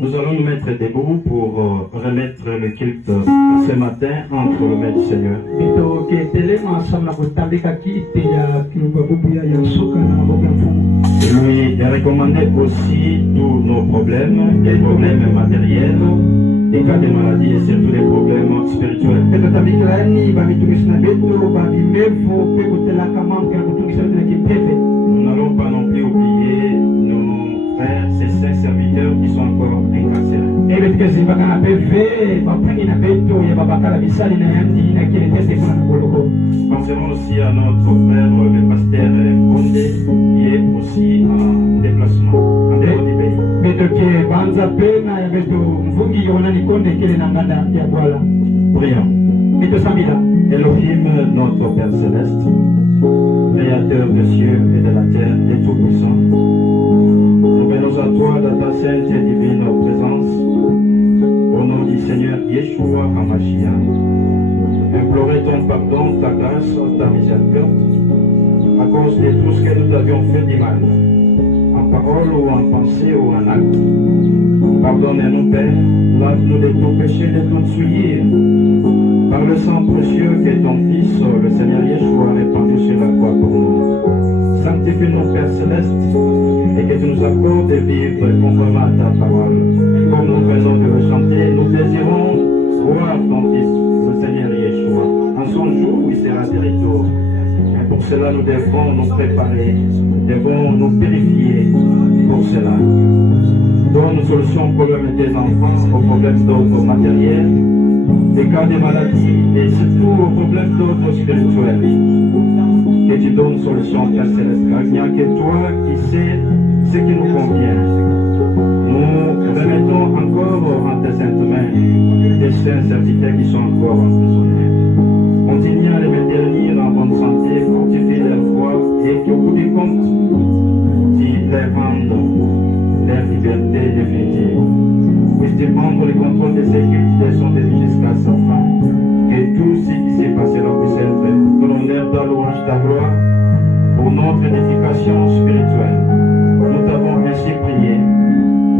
Nous allons nous mettre debout pour remettre le culte ce matin entre le maître du Seigneur. Lui recommander aussi tous nos problèmes, les problèmes matériels, les cas de maladie et surtout les problèmes spirituels. Nous n'allons pas non plus oublier nos frères, ces saints serviteurs qui sont encore incarcérés. Pensons aussi à notre frère, le pasteur Condé, qui est aussi en déplacement, en dehors du pays. Prions. Elohim, notre Père Céleste, Créateur des cieux et de la terre et tout-puissant, nous venons à toi dans ta sainte et divine présence, au nom du Seigneur Yeshua HaMashiach, implorer ton pardon, ta grâce, ta miséricorde, à cause de tout ce que nous avions fait du mal, en parole ou en pensée ou en acte. Pardonne-nous, Père, lave-nous de tout péché, de toute souillure, par le sang précieux que ton Fils, le Seigneur Yeshua, a répandu sur la croix pour nous. Sanctifie-nous, Père Céleste, et que tu nous accordes de vivre conformément à ta parole. Comme nous venons de le chanter, nous désirons voir ton Fils, le Seigneur Yeshua, en son jour où il sera de retour. Et pour cela, nous devons nous préparer, nous devons nous purifier pour cela. Donne une solution aux problèmes des enfants, aux problèmes d'ordre matériel, des cas de maladie et surtout aux problèmes d'ordre spirituel. Que tu donnes solution, Père Céleste, il n'y a que toi qui sais ce qui nous convient. Nous remettons encore en tes saintes mains des saints serviteurs qui sont encore emprisonnés. Continue à les maintenir en bonne santé, fortifie leur foi et qu'au bout du compte, tu les rendes leur liberté définitive. Puisse-tu prendre le contrôle de ces cultes de son début jusqu'à sa fin. Que tout ce qui s'est passé là puisse être pour l'honneur, ta louange, ta gloire, pour notre édification spirituelle. Nous t'avons ainsi prié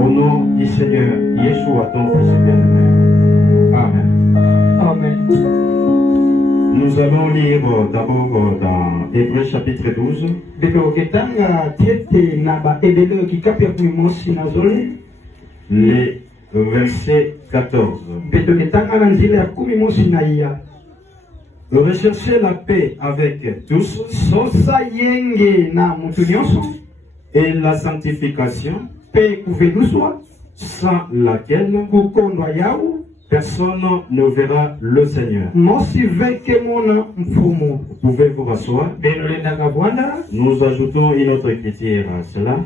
au nom du Seigneur Yeshua, ton Fils bien-aimé. Amen. Amen. Nous allons lire d'abord dans Hébreux chapitre 12. Les verset 14. Recherchez la paix avec tous et la sanctification, sans laquelle personne ne verra le Seigneur. Pouvez vous rasseoir. Nous ajoutons une autre écriture à cela.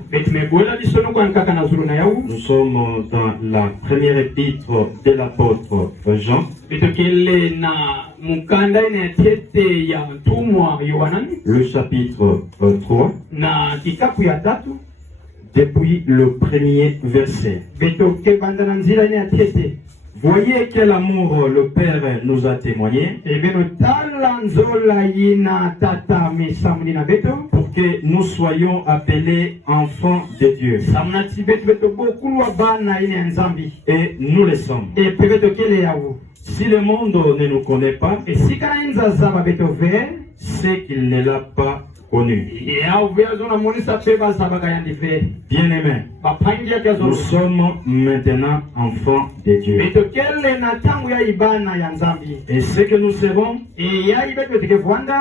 Nous sommes dans la première épître de l'apôtre Jean. Le chapitre 3. Depuis le premier verset. Voyez quel amour le Père nous a témoigné pour que nous soyons appelés enfants de Dieu. Et nous le sommes. Si le monde ne nous connaît pas, c'est qu'il ne l'a pas connu. Bien-aimés, nous sommes maintenant enfants de Dieu. Et ce que nous serons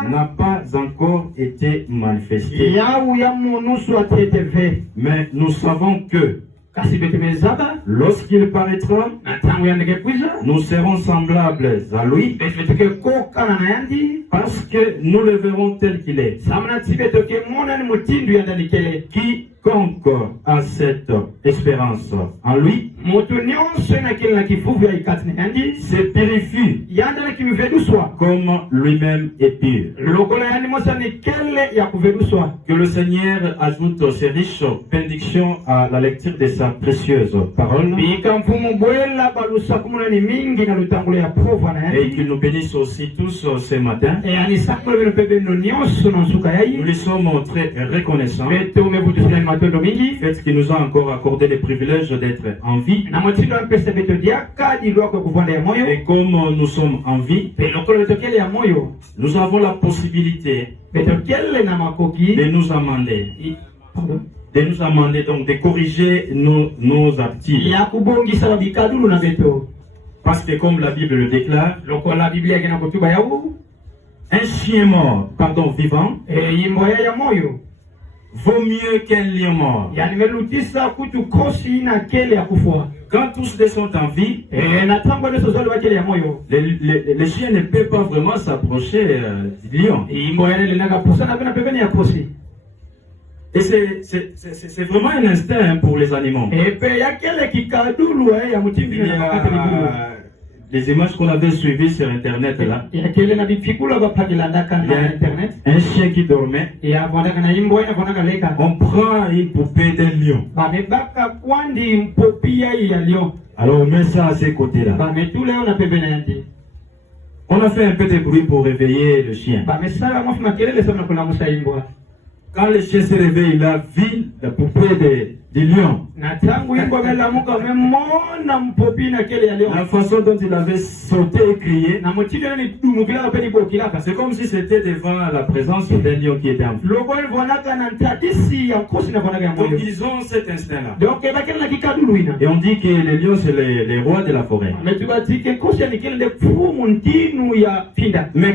n'a pas encore été manifesté. Mais nous savons que lorsqu'il paraîtra, nous serons semblables à lui parce que nous le verrons tel qu'il est. Quiconque a cette espérance en lui se purifie comme lui-même est pur. Que le Seigneur ajoute ses riches bénédictions à la lecture de sa précieuse parole et qu'il nous bénisse aussi tous ce matin. Nous lui sommes très reconnaissants fait qu'il nous a encore accordé le privilège d'être en vie. Et comme nous sommes en vie, nous avons la possibilité de nous amender. De nous amender, donc de corriger nos attitudes. Parce que comme la Bible le déclare, un chien mort, vivant, vaut mieux qu'un lion mort. Quand tous deux sont en vie, le chien ne peut pas vraiment s'approcher du lion. Et c'est vraiment un instinct pour les animaux. Les images qu'on avait suivies sur Internet là. Il y a un chien qui dormait. On prend une poupée d'un lion. Alors on met ça à ces côtés là. On a fait un peu de bruit pour réveiller le chien. Quand le chien s'est réveillé, il a vu la poupée du lion. La façon dont il avait sauté et crié, c'est comme si c'était devant la présence d'un lion qui était en feu. Donc ils ont cet instinct-là. Et on dit que le lion c'est les rois de la forêt. Mais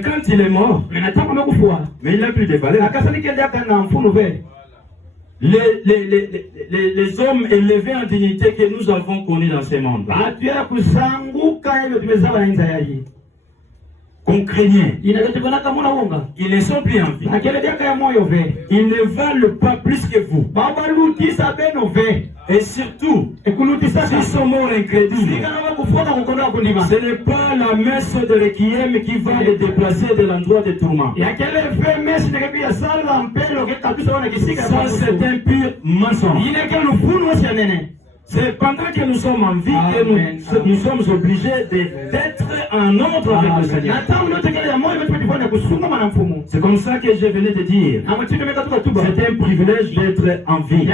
quand il est mort, mais il n'a plus de valeur. Les hommes élevés en dignité que nous avons connus dans ce monde, qu'on craignait, ils ne sont plus en vie. Ils ne valent pas plus que vous. Et surtout, s'ils sont morts incrédules, ce n'est pas la messe de l'Ekiem qui va les déplacer de l'endroit de tourment. Ça, c'est un pur mensonge. C'est pendant que nous sommes en vie que nous sommes obligés d'être en ordre avec le Seigneur. C'est comme ça que je venais de dire. C'est un privilège d'être en vie.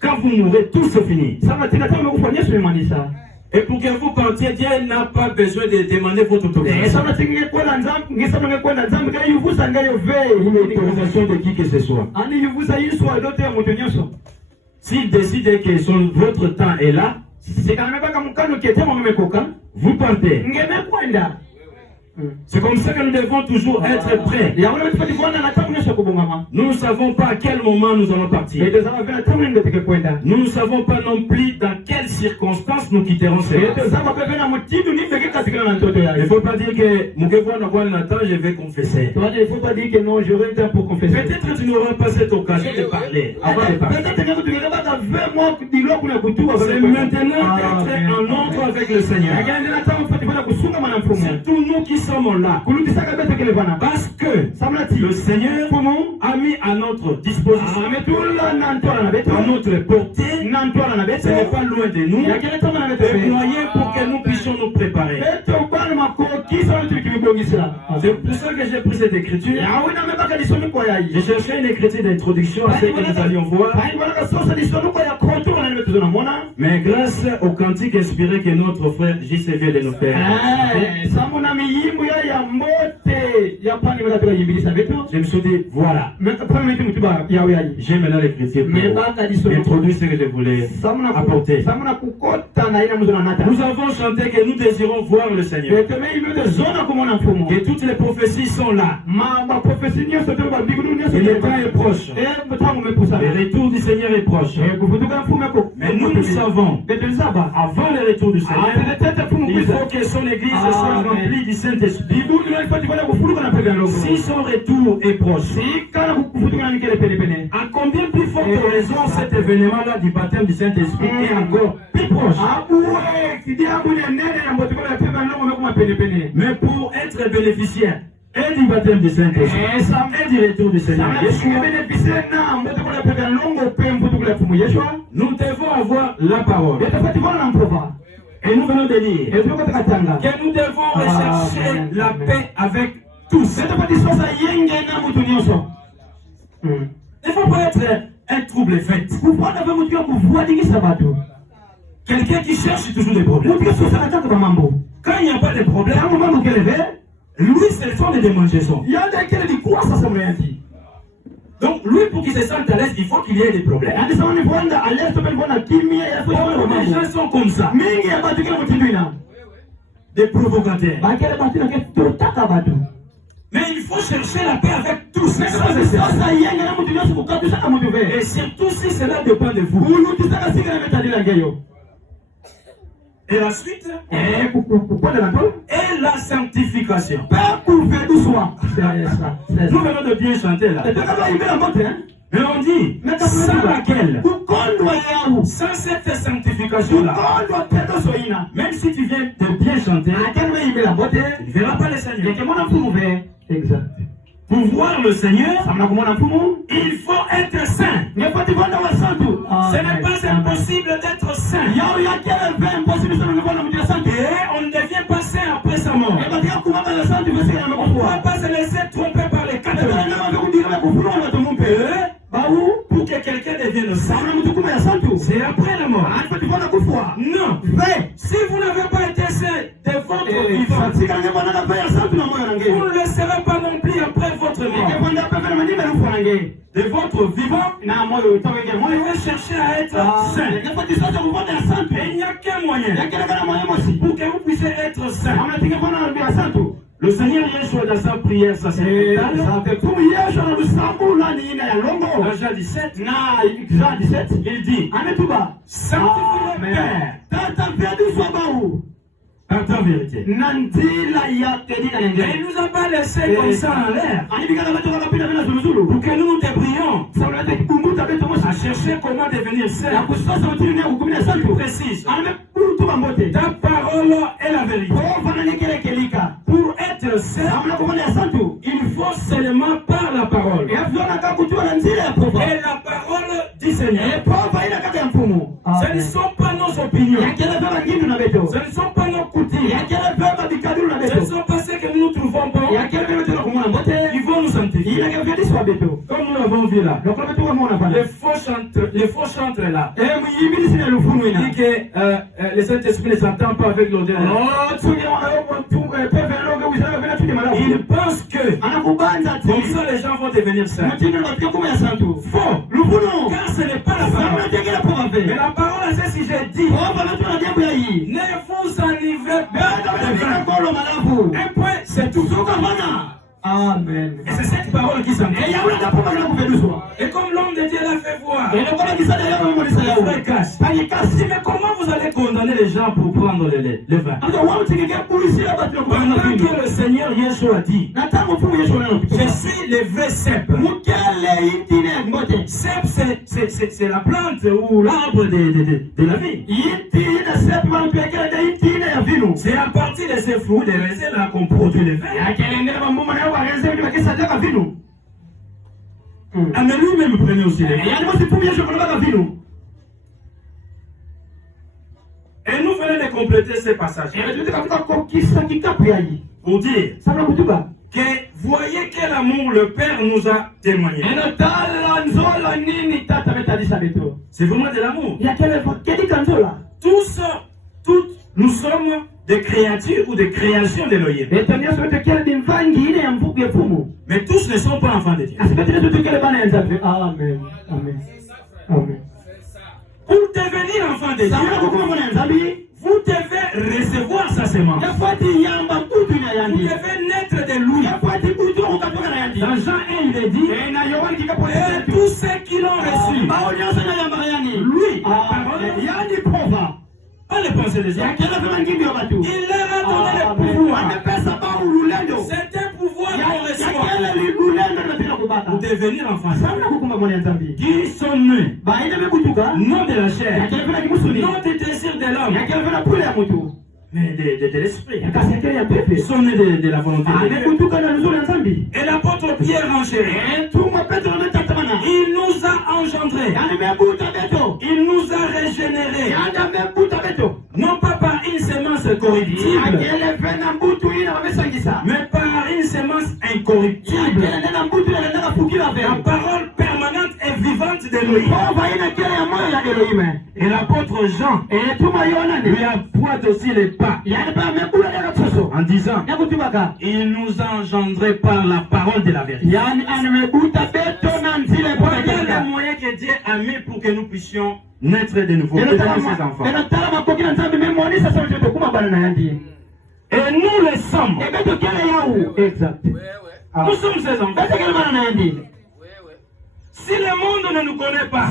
Quand vous mourrez, tout se finit. Et pour que vous partiez, Dieu n'a pas besoin de demander votre autorisation. L'autorisation de qui que ce soit. S'il décide que votre temps est là, vous partez. C'est comme ça que nous devons toujours être prêts. Nous ne savons pas à quel moment nous allons partir. Nous ne savons pas non plus dans quelles circonstances nous quitterons ce monde. Il ne faut pas dire que je vais confesser. Il ne faut pas dire que non, j'aurai le temps pour confesser. Peut-être que tu n'auras pas cette occasion de parler avant de partir. C'est maintenant d'être en ordre avec le Seigneur. Surtout nous qui sommes là. Parce que le Seigneur a mis à notre disposition, à notre portée, ce n'est pas loin de nous, des moyens pour que nous puissions nous préparer. C'est pour ça que j'ai pris cette écriture. J'ai cherché une écriture d'introduction à ce que nous allions voir. Mais grâce au cantique inspiré que notre frère JC vient de nous faire, Je me suis dit, voilà. J'ai maintenant l'écriture pour introduire ce que je voulais apporter. Nous avons chanté que nous désirons voir le Seigneur. Que toutes les prophéties sont là. Et le temps est proche. Le retour du Seigneur est proche. Mais nous savons, avant le retour du Seigneur, il faut que son église soit remplie du Saint-Esprit. Si son retour est proche, à combien plus forte raison cet événement-là du baptême du Saint-Esprit est encore plus proche? Mais pour être bénéficiaire et du baptême du Saint-Esprit et du retour du Seigneur, nous devons avoir la parole. Et nous venons de dire que nous devons rechercher la paix avec tous. Il ne faut pas être un trouble fait. Quelqu'un qui cherche toujours des problèmes. Quand il n'y a pas de problème, lui, c'est le temps de démangeaison. Donc, lui, pour qu'il se sente à l'aise, il faut qu'il y ait des problèmes. Les gens sont comme ça. Des provocateurs. Mais il faut chercher la paix avec tous. Et surtout si cela dépend de vous. Et la suite, et la sanctification. Nous venons de bien chanter là. Mais on dit, sans laquelle, sans cette sanctification-là, même si tu viens de bien chanter, tu ne verras pas le Seigneur. Exact. Pour voir le Seigneur, il faut être saint. Ce n'est pas impossible d'être saint. Et on ne devient pas saint après sa mort. On ne doit pas se laisser tromper par les catholiques. Pour que quelqu'un devienne saint, c'est après la mort. Non. Si vous n'avez pas été saint de votre vivant, vous ne le serez pas non plus après votre mort. De votre vivant, vous devez chercher à être saint. Et il n'y a qu'un moyen pour que vous puissiez être saint. Le Seigneur Yeshua dans sa prière sacerdotale, dans Jean 17, il dit, sanctifie le Père par ta vérité. Et il ne nous a pas laissé comme ça en l'air pour que nous nous débrions à chercher comment devenir saint. Précise. Ta parole est la vérité. Pour être saint, il faut seulement par la parole. Et la parole du Seigneur. Ce ne sont pas nos opinions. Ce ne sont pas nos coutumes. Ce ne sont pas ce que nous nous trouvons bon. Ils vont nous sanctifier. Comme nous l'avons vu là. Les faux chantres là. Il dit que le Saint-Esprit ne s'entend pas avec l'odeur. Ils pensent que comme ça les gens vont devenir saints. Faux. Car ce n'est pas la parole. Mais la parole c'est si j'ai dit ne vous enivrez pas de vin. Un point, c'est tout. Amen. Et c'est cette parole qui s'entend. Et comme l'homme de Dieu l'a fait voir, il cache. Mais comment vous allez condamner les gens pour prendre le vin? Pendant que le Seigneur Yeshua dit, je suis le vrai cep. Cep, c'est la plante ou l'arbre de la vie. C'est à partir de ces fruits, des raisins là qu'on produit le vin. Ah, mais lui-même prenait aussi les vins. Et nous venons de compléter ces passages pour dire que voyez quel amour le Père nous a témoigné. C'est vraiment de l'amour. Tous, nous sommes de créatures ou de création d'Elohim. Mais tous ne sont pas enfants de Dieu. Amen. Amen. Amen. Pour devenir enfant de Dieu, vous devez recevoir sa semence. Vous devez naître de lui. Dans Jean 1, il est dit, et tous ceux qui l'ont reçu, lui, pas les pensées des hommes, il leur a donné le pouvoir. C'est un pouvoir qu'on reçoit pour devenir enfant. Qui sont nés, non de la chair, non des désirs de l'homme, mais de l'esprit. Ils sont nés de la volonté de Dieu. Et l'apôtre Pierre enchéri, il nous a engendrés, il nous a régénérés, non pas par une semence corruptible, mais par une semence incorruptible, la parole permanente et vivante d'Élohim. Et l'apôtre Jean lui appointe aussi les pas en disant, il nous a engendrés par la parole de la vérité. Voilà le moyen que Dieu a mis pour que nous puissions naître de nouveau, devenir ses enfants. Et nous le sommes. Exact. Nous sommes ses enfants. Si le monde ne nous connaît pas,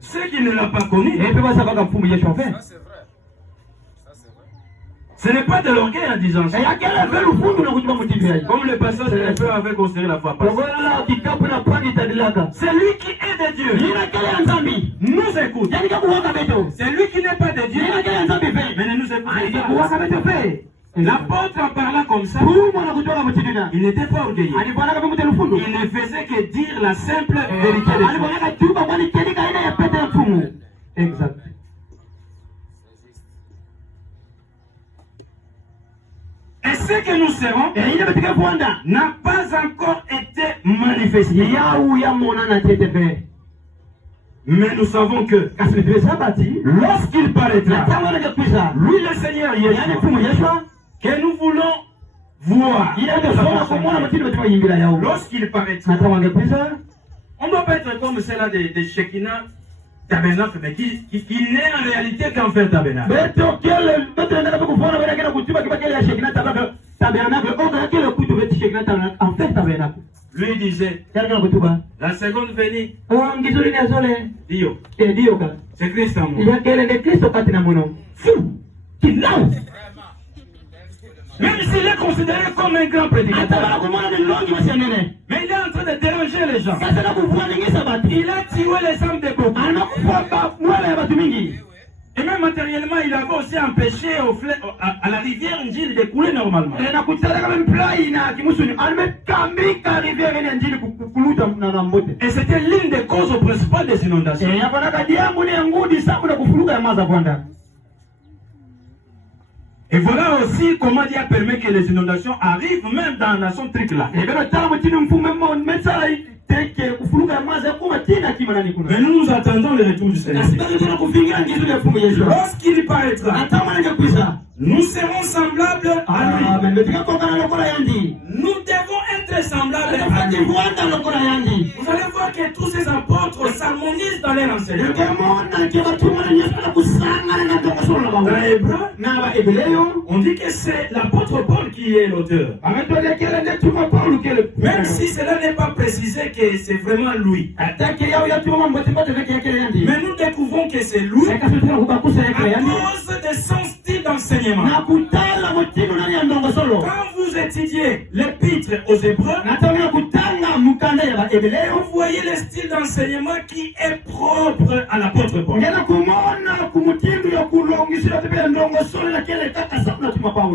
ceux qui ne l'ont pas connu, ce n'est pas de l'orgueil en disant ça. Comme le passage de la peur avait considéré la foi passée. C'est lui qui est de Dieu. Nous écoute. C'est lui qui n'est pas de Dieu. Mais ne nous écoute pas. L'apôtre en parlant comme ça, il n'était pas orgueilleux. Il ne faisait que dire la simple vérité de Dieu. Exact. Et ce que nous serons n'a pas encore été manifesté. Mais nous savons que lorsqu'il paraîtra, lui le Seigneur Yeshua, que nous voulons voir, lorsqu'il paraîtra, on ne doit pas être comme celle-là de Shekinah tabernacle, mais qui n'est en réalité qu'en fait tabernacle. Lui disait, la seconde venue, Dio, c'est Christ en moi. Même s'il est considéré comme un grand prédicateur, mais il est en train de déranger les gens. Il a tiré les âmes des beaucoup. Et même matériellement, il avait aussi empêché à la rivière Njili de couler normalement. Et c'était l'une des causes principales des inondations. Et voilà aussi comment Dieu permet que les inondations arrivent même dans la nation Trikla. Mais nous attendons le retour du Seigneur. Lorsqu'il paraîtra, nous serons semblables à lui. Nous devons être semblables à lui. Vous allez voir que tous ces apôtres s'harmonisent dans leur enseignement. Dans Hébreu, on dit que c'est l'apôtre Paul qui est l'auteur. Même si cela n'est pas précisé que c'est vraiment lui. Mais nous découvrons que c'est lui à cause de son style d'enseignement. Quand vous étudiez l'épître aux Hébreux, vous voyez le style d'enseignement qui est propre à l'apôtre Paul.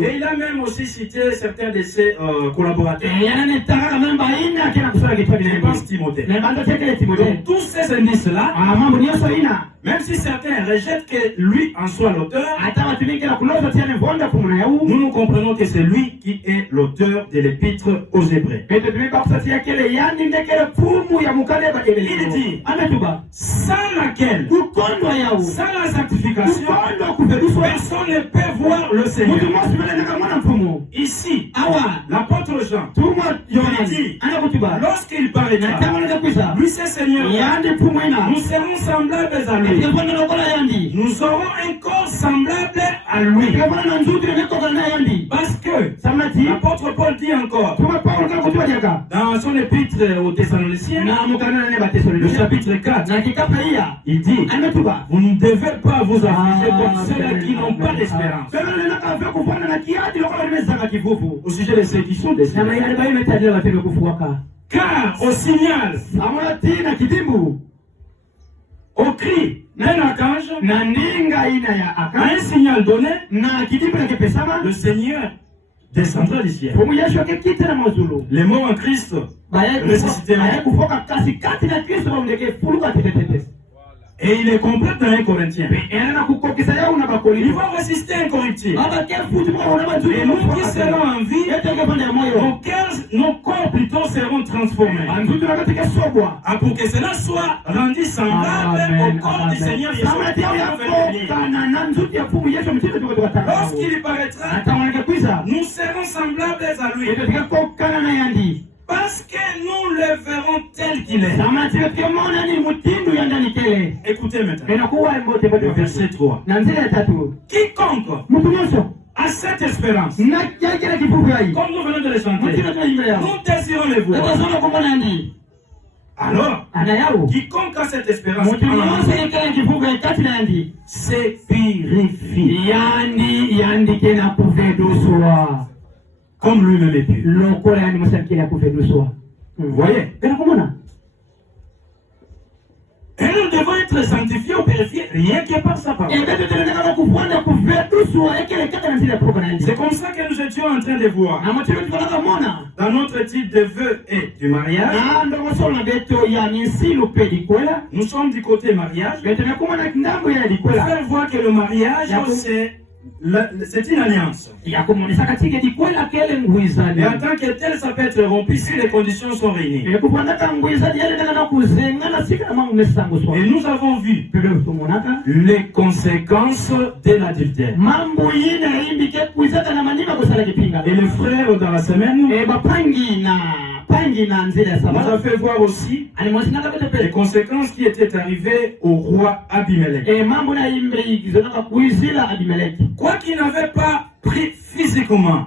Et il a même aussi cité certains de ses collaborateurs. Je pense Timothée. Donc, tous ces indices-là Même si certains rejettent que lui en soit l'auteur, hata watumike na kuloza tiane vonda kumuna yau nous comprenons que c'est lui qui est l'auteur de l'épître aux Hébreux. beto tumika kusatia kele yani ndekele pumu ya mukale ba Il ele dit, ametuba sans laquelle, ukondwa yau sans la sanctification, ukondwa kuferuswa personne ne peut voir le mutu Seigneur. mosi vile naka mwana mfumu Ici, awa l'apôtre Jean, tumwa il Yohana dit, anakutuba lorsqu'il na paraîtra, tango naka kwisa lui c'est Seigneur, yandi pumu ina nous serons semblables à lui. ikafanya lokola yandi Nous aurons un corps semblable à lui. ikafanya na nzutire nekoka na yandi Parce que samati l'apôtre Paul dit encore, tuma Paulo kana kutuba jaka dans son épître aux Thessaloniciens, na mukana ne le batesoloni chapitre 4, na kikapa iya il dit, ametuba vous ne devez pas vous affliger comme ceux qui n'ont pas d'espérance. Pero naka vya kufanya na kiadi lokola limezanga kivuvu Au sujet de ceux qui sont décédés. na mayale bayi metajira batebe kufuaka Car au signal, amuna tina kidimbu au cri d'un archange, na ninga ina ya à aka un signal donné, na kidimbu na kipesama le Seigneur descendra du ciel. pomu yesho ke kitena mazulu Les morts en Christ, baye kufoka kasi kati na Kristo bamdeke fuluka tetetete et il est complet dans 1 Corinthiens. ena na kukokisa yao na Ils bakoli vont résister incorruptibles. baba ke futi kwa wana mazulu Et nous qui serons en vie, yeteke pande ya moyo nos corps plutôt seront transformés. anzutu na katika sobwa Ah, pour que cela soit rendu semblable au corps du Seigneur Jésus. samati yao yakokana na nzutu ya fumu yesho mtito tukataka Lorsqu'il paraîtra, hata wanake kwisa nous serons semblables à lui. ito tikakokana na yandi Parce que nous le verrons tel qu'il est. samati tukimona ni mutindo ya ndani kele Écoutez maintenant. inakuwa mbote Le bote verset 3. na nzira ya tatu Quiconque mtu nyosho a cette espérance, na kile kifufu yai comme nous venons de le chanter, mutino tunaimba yao nous désirons le voir. Sasa kwa nani Alors, ana yao quiconque a cette espérance mtu nyosho kile kifufu ya kati na yandi se purifie, yandi kena kufeduswa comme lui-même est pur. lokola yani msakile kufeduswa Vous voyez? kana kumona Et nous devons être sanctifiés ou purifiés rien que par sa parole. ebe tunaenda kufanya kufeduswa ekele kata na nzira kwa nani C'est comme ça que nous étions en train de voir na mtu tunataka mona dans notre titre de vœux et du mariage. na ndo masolo beto ya nisilu pe dikwela Nous sommes du côté mariage. beto na kumona ndambo ya dikwela Faire voir que le mariage, c'est une alliance. ya kumonesa katika dikwela kele ngwizani Et en tant que tel, ça peut être rompu si les conditions sont réunies. kupandaka ngwizani yale ndana kuzengana sika mangu mesango swa Et nous avons vu pero tumonaka les conséquences de l'adultère. mambo yina imbike kuizaka na manima kusala kipinga Et le frère, dans la semaine, bapangi na nzira ya nous a saba fait voir aussi alimwasinaka bete les pele conséquences qui étaient arrivées au roi Abimelech. mambo na imbe igizonaka kuizila Abimeleki Quoi qu'il n'avait pas pris physiquement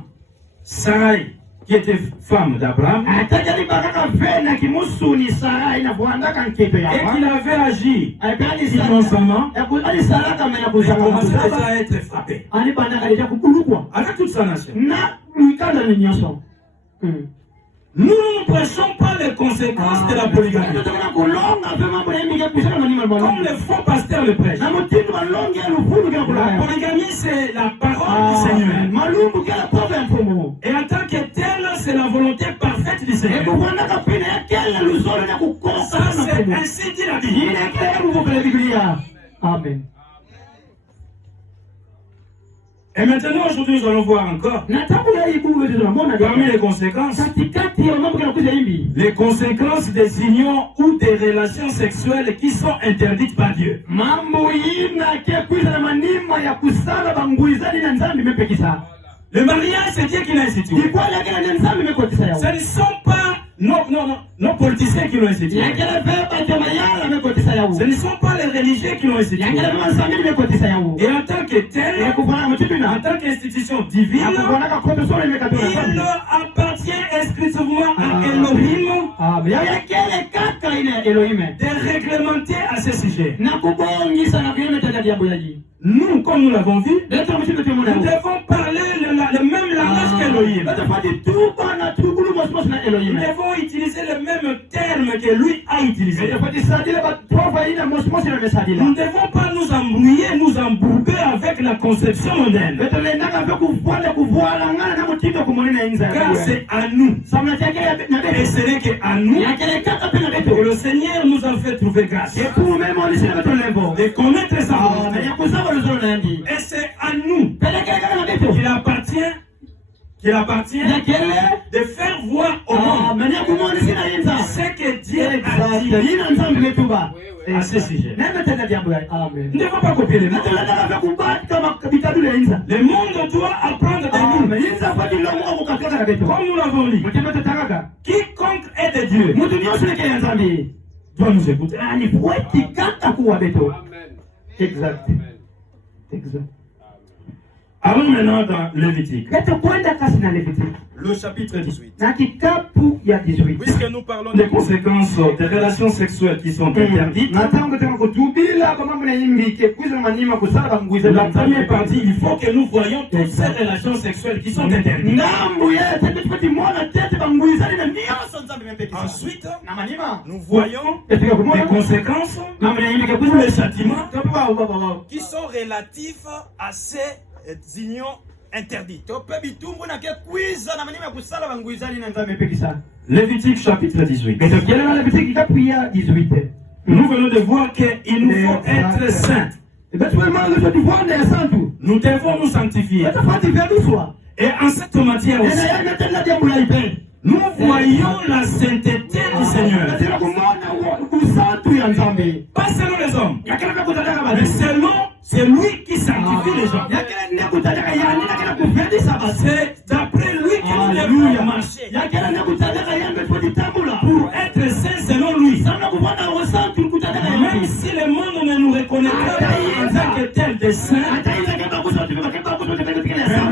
Sarai, qui était femme d'Abraham, atajali bakaka vena kimusuni Sarai na kuandaka nketo et qu'il ya avait agi ali innocemment, saraka mena il kuzala commençait déjà kuzala à être frappé ani bandaka deja kukulukwa avec toute sa nation. na mikanda ni nyonso Nous ne prêchons pas les conséquences de la polygamie, comme les faux pasteurs le prêchent. La polygamie, c'est la parole du Seigneur. Et en tant que telle, c'est la volonté parfaite du Seigneur. Ça, c'est ainsi dit la Bible. Amen. Et maintenant, aujourd'hui, nous allons voir encore parmi les conséquences des unions ou des relations sexuelles qui sont interdites par Dieu. Le mariage, c'est Dieu qui l'a institué. Ce ne sont pas nos politiciens qui l'ont institué. Ce ne sont pas les religieux qui l'ont institué. Et en tant que tel, en tant qu'institution divine, il appartient exclusivement à Elohim de réglementer à ce sujet. Nous, comme nous l'avons vu, nous devons parler le même langage que Elohim. Elohim. Nous devons utiliser le même terme que lui a utilisé. Nous ne devons pas nous embrouiller, nous embourber avec la conception moderne. Car c'est à nous. Et ce n'est qu'à nous que le Seigneur nous a fait trouver grâce. De connaître sa volonté. Et c'est à nous qu'il appartient de faire voir au monde ce que Dieu a dit à ce sujet. Nous ne devons pas copier les mondes. Le monde doit apprendre de nous. Comme nous l'avons dit, quiconque est de Dieu doit nous écouter. Exact. Exact. Allons maintenant dans Lévitique. Le chapitre 18. Puisque nous parlons des conséquences des relations sexuelles qui sont interdites, la première partie, il faut que nous voyions toutes ces relations sexuelles qui sont interdites. Ensuite, nous voyons les conséquences ou les châtiments qui sont relatifs à ces unions interdites. Lévitique chapitre 18. Nous venons de voir qu'il nous faut être saints. Nous devons nous sanctifier. Et en cette matière aussi, nous voyons la sainteté du Seigneur. Pas selon les hommes, mais selon c'est lui qui sanctifie les gens. C'est d'après lui que nous devons marcher. Pour être saint selon lui. Même si le monde ne nous reconnaîtra pas en tant que tel des saints,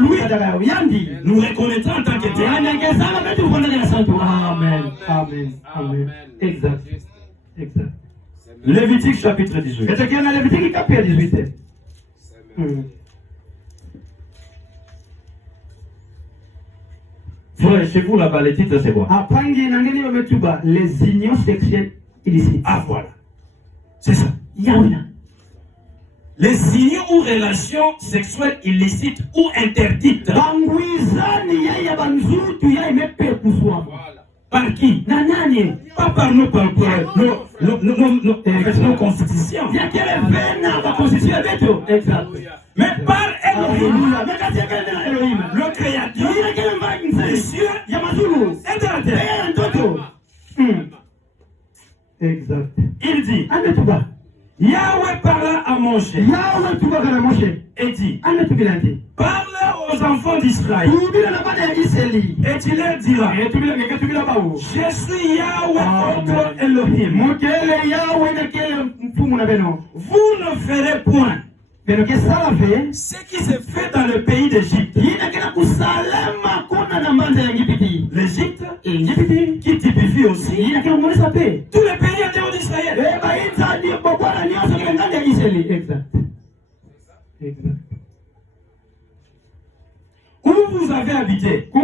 lui nous reconnaîtra en tant que tel. Amen. Amen. Amen. Exact. Exact. Lévitique chapitre 18. Frère, chez vous là-bas, les titres c'est quoi? Les unions sexuelles illicites. Ah voilà. C'est ça. Les unions ou relations sexuelles illicites ou interdites. Par qui? Pas par nos constitutions. Mais par Elohim, le créateur des cieux et de la terre. Exact. Il dit, Yahweh parla à Moshe et dit, parle aux enfants d'Israël et tu leur diras, je suis Yahweh votre Elohim. Vous ne ferez point ce qui se fait dans le pays d'Égypte. L'Égypte qui typifie aussi tous les pays en dehors d'Israël. Exact. Exact. Où vous avez habité. Et vous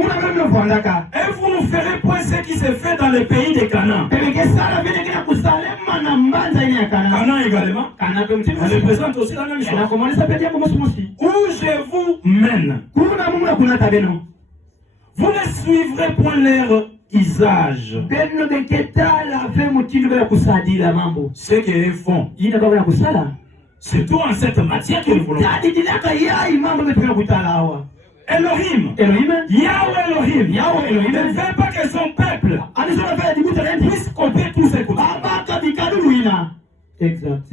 ne ferez point ce qui se fait dans le pays de Canaan. Canaan également. Elle représente aussi la même chose. Où je vous mène. Vous ne suivrez point leur usage. Ce qu'ils font. Surtout en cette matière que nous voulons. Elohim, Yahweh Elohim, ne veut pas que son peuple puisse copier tous ses coutumes. Exact.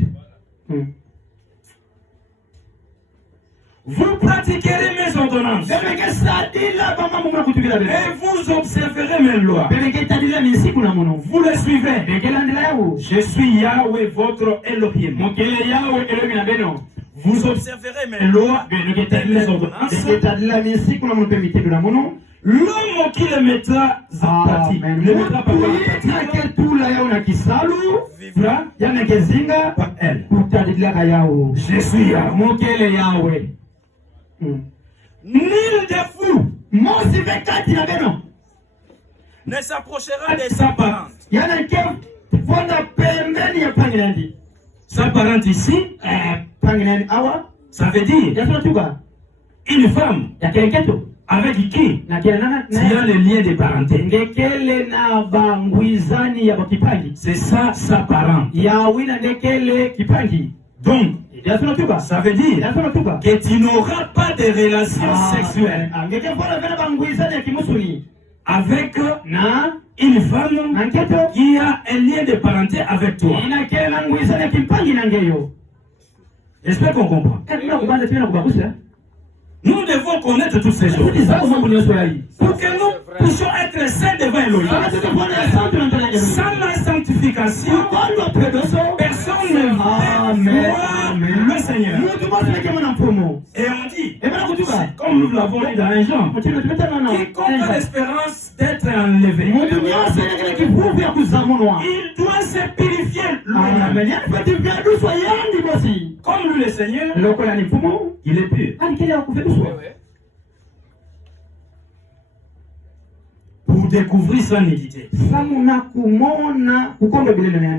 Vous pratiquerez mes ordonnances et vous observerez mes lois. Vous les suivrez. Je suis Yahweh votre Elohim. Vous observerez mes lois et mes ordonnances. L'homme qui les mettra en pratique, par elle. Je suis Yahweh. Nul de vous Mosi 24 inagano. Ne s'approchera des sans parents. Yana ke fonda pembeni ya panginandi. Sans parents ici, Panginandi awa. ça veut dire Yasona tuba. une femme Ya kereketo. avec qui Na kile nana. il y a le lien de parenté. Ndekele na bangwizani ya kipangi. C'est ça, sa parent. Ya wina ndekele kipangi. Donc, Yasona tuba. ça veut dire Yasona tuba. que tu n'auras pas de relations sexuelles Ngeke fona vena bangwizani ya kimusuni. avec Na une femme nanketo. qui a un lien de parenté avec toi. Ina kele na ngwizani ya kipangi nangeyo. J'espère qu'on comprend. Kana kubanda tena kubakusa. Nous devons connaître toutes ces choses pour que nous puissions être saints devant Elohim. Sans la sanctification, personne ne va voir le Seigneur. Et on dit, comme nous l'avons lu dans un Jean, quiconque a l'espérance d'être enlevé, il doit se purifier lui-même. Comme lui le Seigneur, il est pur. Pour découvrir son nudité.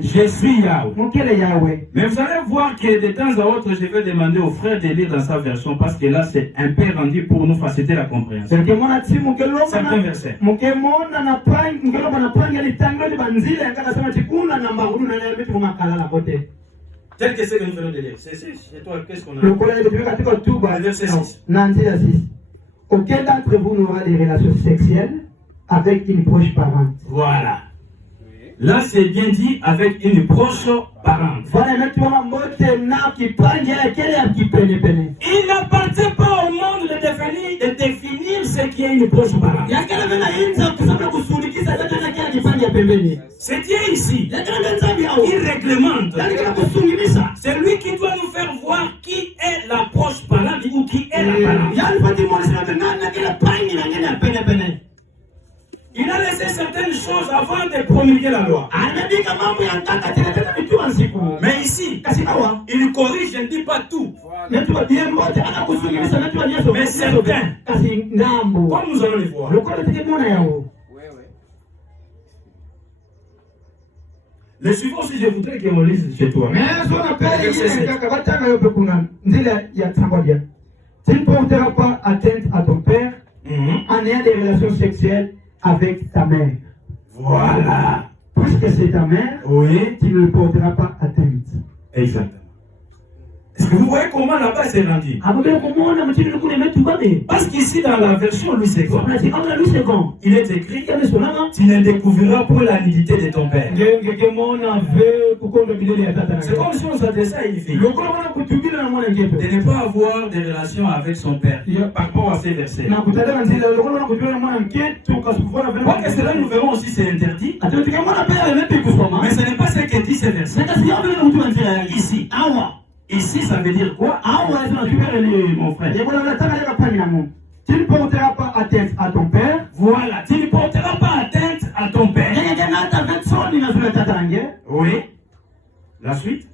Je suis Yahweh. Mais vous allez voir que de temps à autre, je vais demander aux frères de lire dans sa version parce que là, c'est un peu rendu pour nous faciliter la compréhension. Certains versets. Tel que ce que nous venons de lire. C'est toi, qu'est-ce qu'on a? Verset 6. Aucun d'entre vous n'aura des relations sexuelles avec une proche parente. Voilà. Là, c'est bien dit avec une proche parente. Il n'appartient pas au monde de définir ce qui est une proche parente. C'est Dieu ici qui réglemente. C'est lui qui doit nous faire voir qui est la proche parente ou qui est la parente. Il a laissé certaines choses avant de promulguer la loi. Mais ici, il corrige, je ne dis pas tout. Mais certains, comme nous allons les voir. Le suivant, si je voudrais qu'on lise chez toi. Tu ne porteras pas atteinte à ton père en ayant des relations sexuelles avec ta mère. Voilà. Puisque c'est ta mère, oui, tu ne le porteras pas atteinte. Exactement. Est-ce que vous voyez comment là-bas c'est rendu? Parce qu'ici dans la version Louis II, il est écrit, tu ne découvriras pas la nudité de ton père. C'est comme si on s'adressait à une fille de ne pas avoir de relation avec son père par rapport à ces versets. Parce que cela nous verrons aussi c'est interdit. Mais ce n'est pas ce que dit ces versets. Ici. Ici, ça veut dire quoi? Mon frère. Tu ne porteras pas atteinte à ton père. Voilà, tu ne porteras pas atteinte à ton père. Oui. La suite?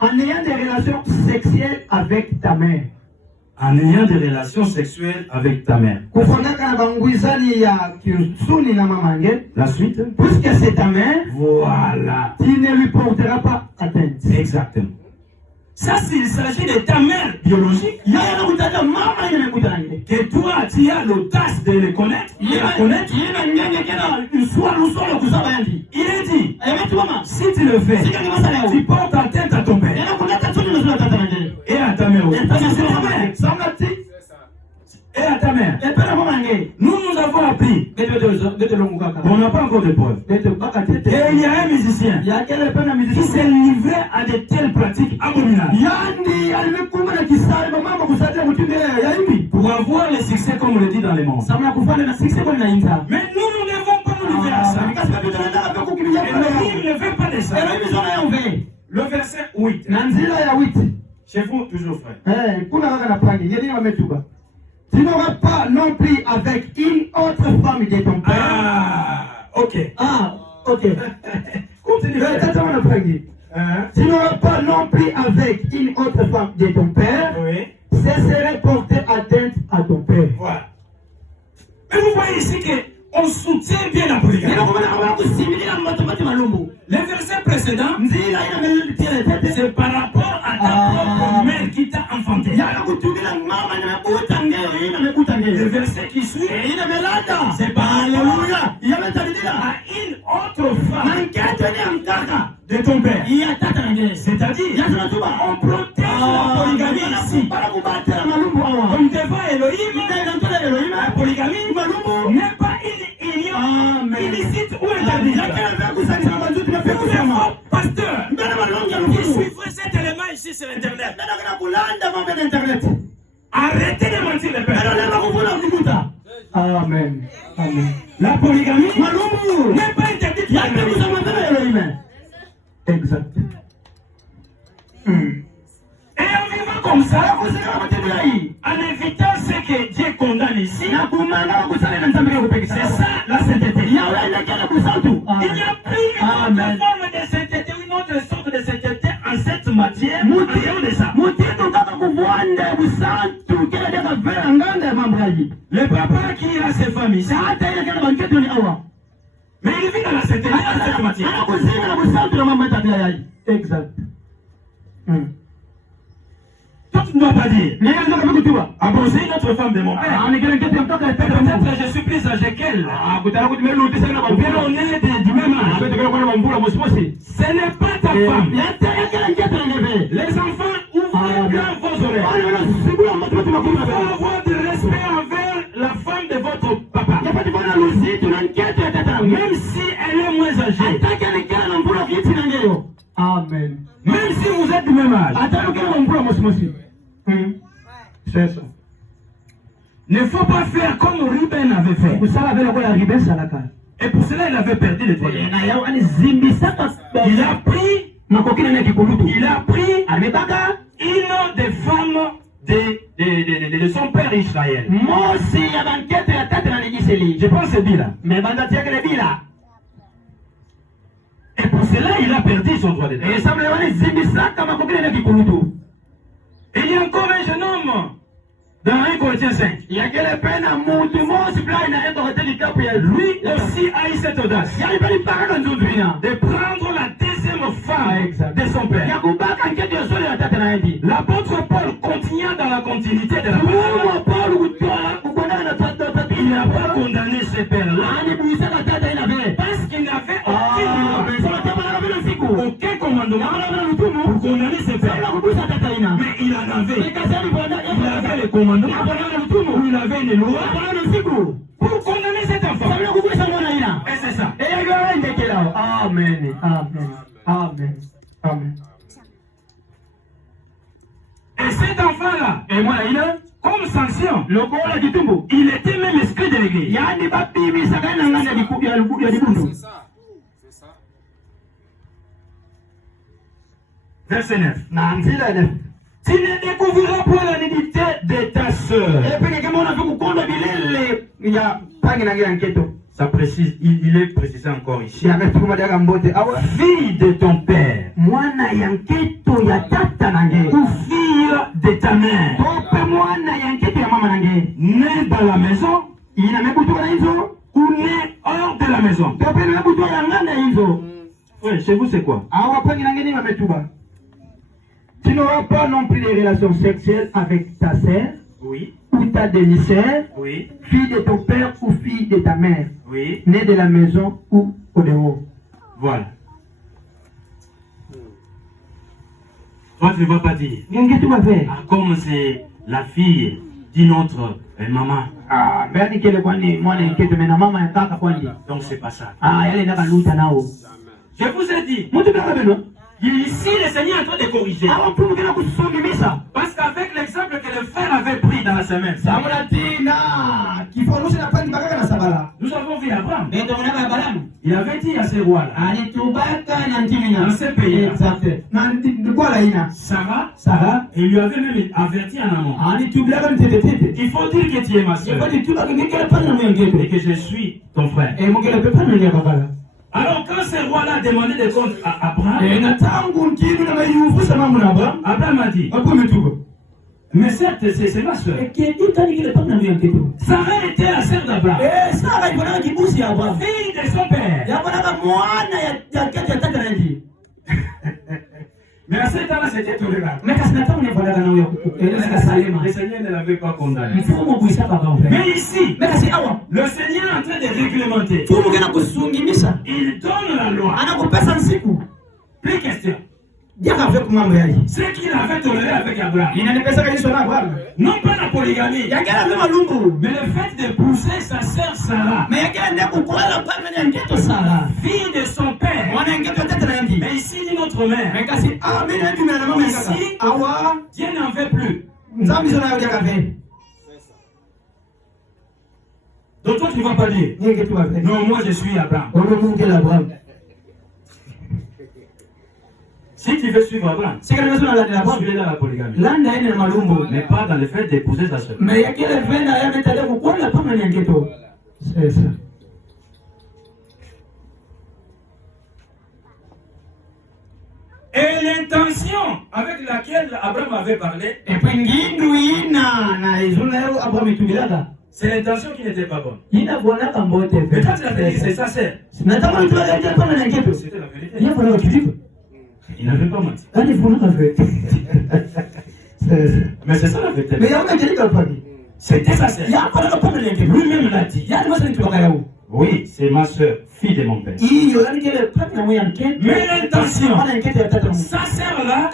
En ayant des relations sexuelles avec ta mère. En ayant des relations sexuelles avec ta mère. La suite? Puisque c'est ta mère. Voilà. Tu ne lui porteras pas atteinte. Exactement. Ça, s'il s'agit de ta mère biologique, que toi, tu as l'audace de le connaître, de la connaître, il est dit, si tu le fais, tu portes atteinte à ton père et à ta mère. Et à ta mère. Nous avons appris. On n'a pas encore de preuves. Et il y a un musicien qui s'est livré à de telles pratiques abominables. Pour avoir le succès comme on le dit dans les mondes. Mais nous ne devons pas nous livrer à ça. Et ne veut pas de ça. Le verset 8. Chez vous, toujours frère. Tu n'auras pas non plus avec une autre femme de ton père. Ah, ok. Ok. Continue. Tu n'auras pas non plus avec une autre femme de ton père. Oui. Ce serait porter atteinte à ton père. Voilà. Mais vous voyez ici qu'on soutient bien la polygamie. Le verset précédent, c'est par rapport à ta propre mère qui t'a enfanté. Le verset qui suit, c'est par rapport à une autre femme de ton père. C'est-à-dire, on protège la polygamie ici. Comme devant Elohim, la polygamie n'est pas une union illicite ou interdite. Pasteur, qui suivrait cet élément ici sur Internet, arrêtez de mentir les pères. Amen. Amen. La polygamie n'est pas interdite. Exact. Et en vivant comme ça, en évitant ce que Dieu condamne ici, c'est ça la sainteté. Il n'y a plus une autre forme de sainteté, une autre sorte de sainteté en cette matière, en dehors de ça. Le papa qui a ses femmes ici, mais il vit dans la sainteté en cette matière. Exact. Toi, tu ne dois pas dire. Ah bon, c'est une autre femme de mon père. Peut-être je suis plus âgé qu'elle. Ou bien on est du même âge. Ce n'est pas ta femme. Les enfants ouvrent bien vos oreilles. Il faut avoir du respect envers la femme de votre papa. Même si elle est moins âgée. Amen. Même si vous êtes du même âge. C'est ça. Ne faut pas faire comme Ruben avait fait. Et pour cela, il avait perdu les troisième. Il a pris une des femmes de son père Israël. Je pense que c'est Bila. Et pour cela, il a perdu son droit de terre. Et il y a encore un jeune homme dans 1 Corinthiens 5. Lui aussi a eu cette audace de prendre la deuxième femme de son père. L'apôtre Paul, continuant dans la continuité de la parole, il n'a pas condamné ce père-là parce qu'il n'avait aucun commandement pour condamner ce père. Mais il en avait. Il avait le commandement, il avait une loi pour condamner cet enfant. Et c'est ça. Amen. Amen. Amen. Amen. Et cet enfant-là, comme sanction, il était même esprit de l'église. Verset 9. Tu ne découvriras point la nudité de ta sœur. Ça précise, il est précisé encore ici. Fille de ton père. Ou fille de ta mère. Né dans la maison. Ou né hors de la maison. Oui, chez vous c'est quoi? Tu n'auras pas non plus des relations sexuelles avec ta sœur, oui, ou ta demi-sœur, oui, fille de ton père ou fille de ta mère, oui, née de la maison ou au dehors. Voilà. Toi, tu ne vas pas dire. Comme c'est la fille d'une autre maman. Donc c'est pas ça. Je vous ai dit. Ici, le Seigneur est en train de corriger. Parce qu'avec l'exemple que le frère avait pris dans la semaine, nous avons vu Abraham. Il avait dit à ces rois-là, dans ces pays, Sarah, il lui avait même averti en amont. Il faut dire que tu es ma soeur et que je suis ton frère. Alors quand ce roi-là demandait des comptes à Abraham, Abraham a dit, Mais certes, c'est ma soeur. Sarah était la sœur d'Abraham. Fille de son père. Mais à cet temps-là, c'était tolérable. Le Seigneur ne l'avait pas condamné. Mais ici, le Seigneur est en train de réglementer. Il donne la loi. Plus question. Ce qu'il avait toléré avec Abraham. Non pas la polygamie. Mais le fait d'épouser sa sœur Sarah. Fille de son père. Mais ici, ni notre mère. Ici, Dieu n'en veut plus. Donc toi, tu ne vas pas dire. Non, moi je suis Abraham. Si tu veux suivre Abraham, tu es dans la polygamie. Mais pas dans le fait d'épouser ta soeur. C'est ça. Et l'intention avec laquelle Abraham avait parlé, c'est l'intention qui n'était pas bonne. Mais quand il a dit c'est sa sœur, c'était la vérité. Il n'avait pas menti. Mais c'est ça la vérité. C'était sa sœur. Lui-même l'a dit. Oui, c'est ma soeur, fille de mon père. Mais l'intention, sa sœur-là,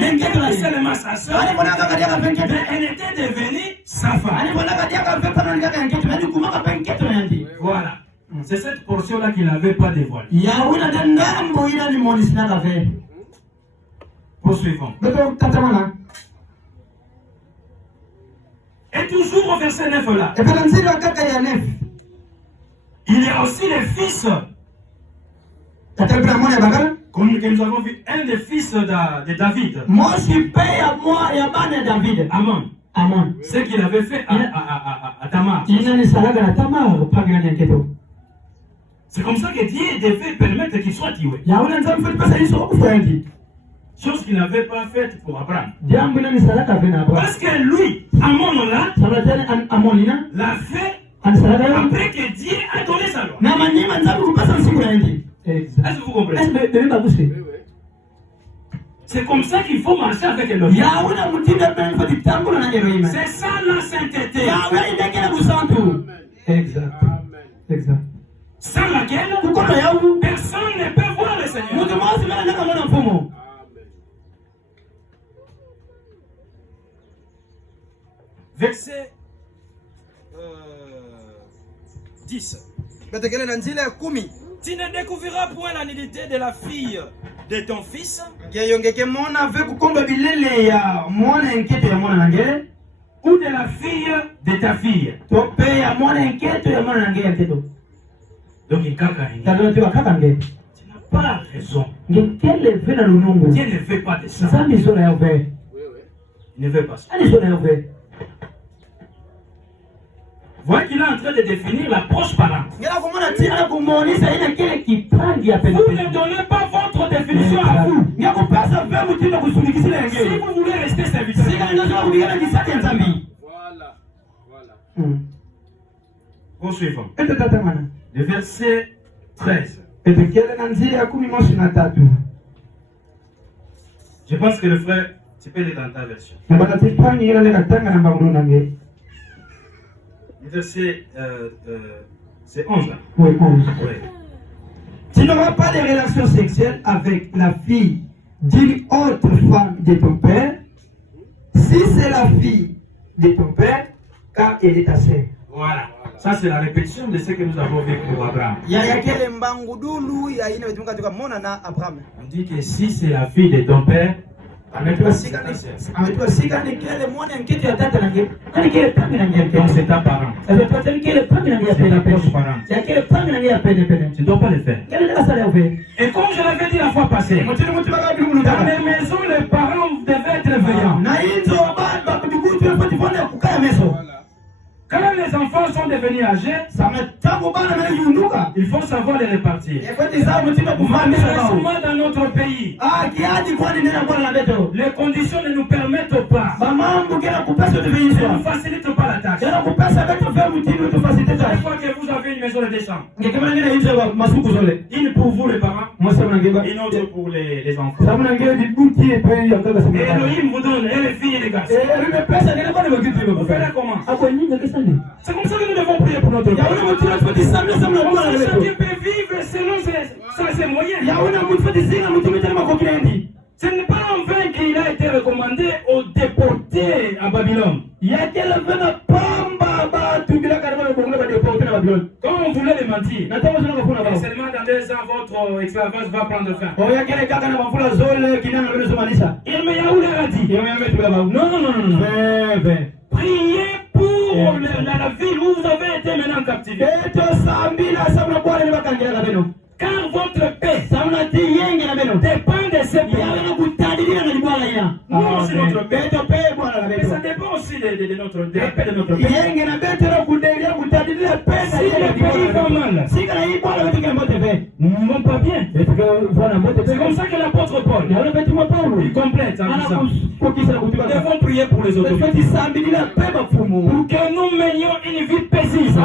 n'était seulement sa sœur, mais elle était devenue sa femme. Voilà. C'est cette portion-là qu'il n'avait pas dévoilée. Poursuivons. Et toujours au verset 9 là. Il y a aussi les fils. Comme nous avons vu, un des fils de David. Amon. Ce qu'il avait fait à Tamar. C'est comme ça que Dieu devait permettre qu'il soit tué. Chose qu'il n'avait pas faite pour Abraham. Parce que lui, Amon là, l'a fait après que Dieu a donné sa loi. Est-ce que vous comprenez? C'est comme ça qu'il faut marcher avec Elohim. C'est ça la sainteté. Exact. Exact. Sans laquelle personne ne peut voir le Seigneur. Verset 10. Tu ne découvriras point la nudité de la fille de ton fils, ou de la fille de ta fille. Donc il tu n'as pas raison. Dieu ne fait pas de ça. Il ne veut pas ça. Voyez qu'il est en train de définir la proche parente. Vous ne donnez pas votre définition à vous. Si vous voulez rester serviteur. Poursuivons. Le verset 13. Je pense que le frère, tu peux lire dans ta version. Le verset c'est 11 là. Oui, 11. Oui. Tu n'auras pas de relations sexuelles avec la fille d'une autre femme de ton père, si c'est la fille de ton père, car elle est ta sœur. Voilà. Ça, c'est la répétition de ce que nous avons vécu pour Abraham. On dit que si c'est la fille de ton père, donc c'est ta parent. C'est ta proche parent. Tu ne dois pas le faire. Et comme je l'avais dit la fois passée, dans les maisons, les parents devaient être veillants. Quand les enfants enfants sont devenus âgés, il faut savoir les répartir. Malheureusement, dans notre pays, les conditions ne nous permettent pas. Ne nous facilitent pas la tâche. Chaque fois que vous avez une maison de décembre, une pour vous les parents, une autre pour les enfants. Et Elohim vous donne et les filles et les garçons. Vous faites comment? C'est comme ça que nous devons prier pour notre pays. Chacun peut vivre selon ses moyens. Ce n'est pas en vain qu'il a été recommandé aux déportés à Babylone. Quand on voulait les mentir, seulement dans 2 ans, votre esclavage va prendre fin. Irméyaoul a dit, non. Priez pour la ville où vous avez été maintenant en captivité. Car votre paix dépend de ces paix. Nous, c'est notre paix. Mais ça dépend aussi de notre paix. Si le pays va mal, nous ne vont pas bien. C'est comme ça que l'apôtre Paul, il complète en disant, nous devons prier pour les autres. Pour que nous menions une vie paisible.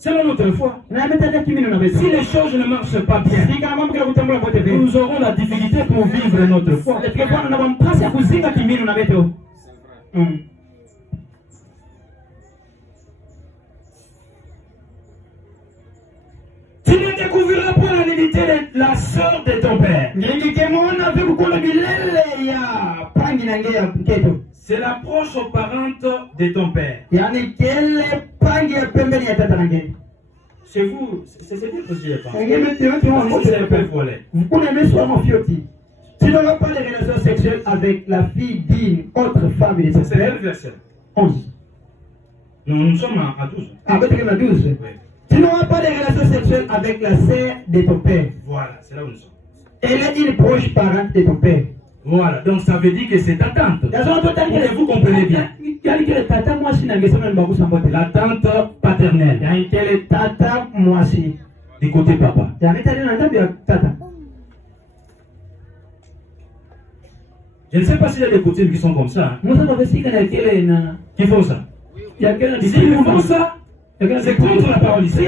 Selon notre foi, si les choses ne marchent pas bien, nous aurons la difficulté pour vivre notre foi. Tu ne découvriras pas la nudité de la sœur de ton père. C'est l'approche aux parentes de ton père. Chez vous, c'est ce que je dis pas. C'est un peu volé. Tu n'auras pas les relations sexuelles avec la fille d'une autre femme de ton C'est père. le verset. 11. Nous sommes à 12. Ah, peut-être que 12. Oui. Tu n'auras pas de relations sexuelles avec la sœur de ton père. Voilà, c'est là où nous sommes. Elle est une proche parente de ton père. Voilà, donc ça veut dire que c'est ta tante. Vous comprenez bien. La tante paternelle. Du côté papa. Je ne sais pas s'il y a des coutumes qui sont comme ça. Qui font ça. S'ils font ça, c'est contre la parole ici.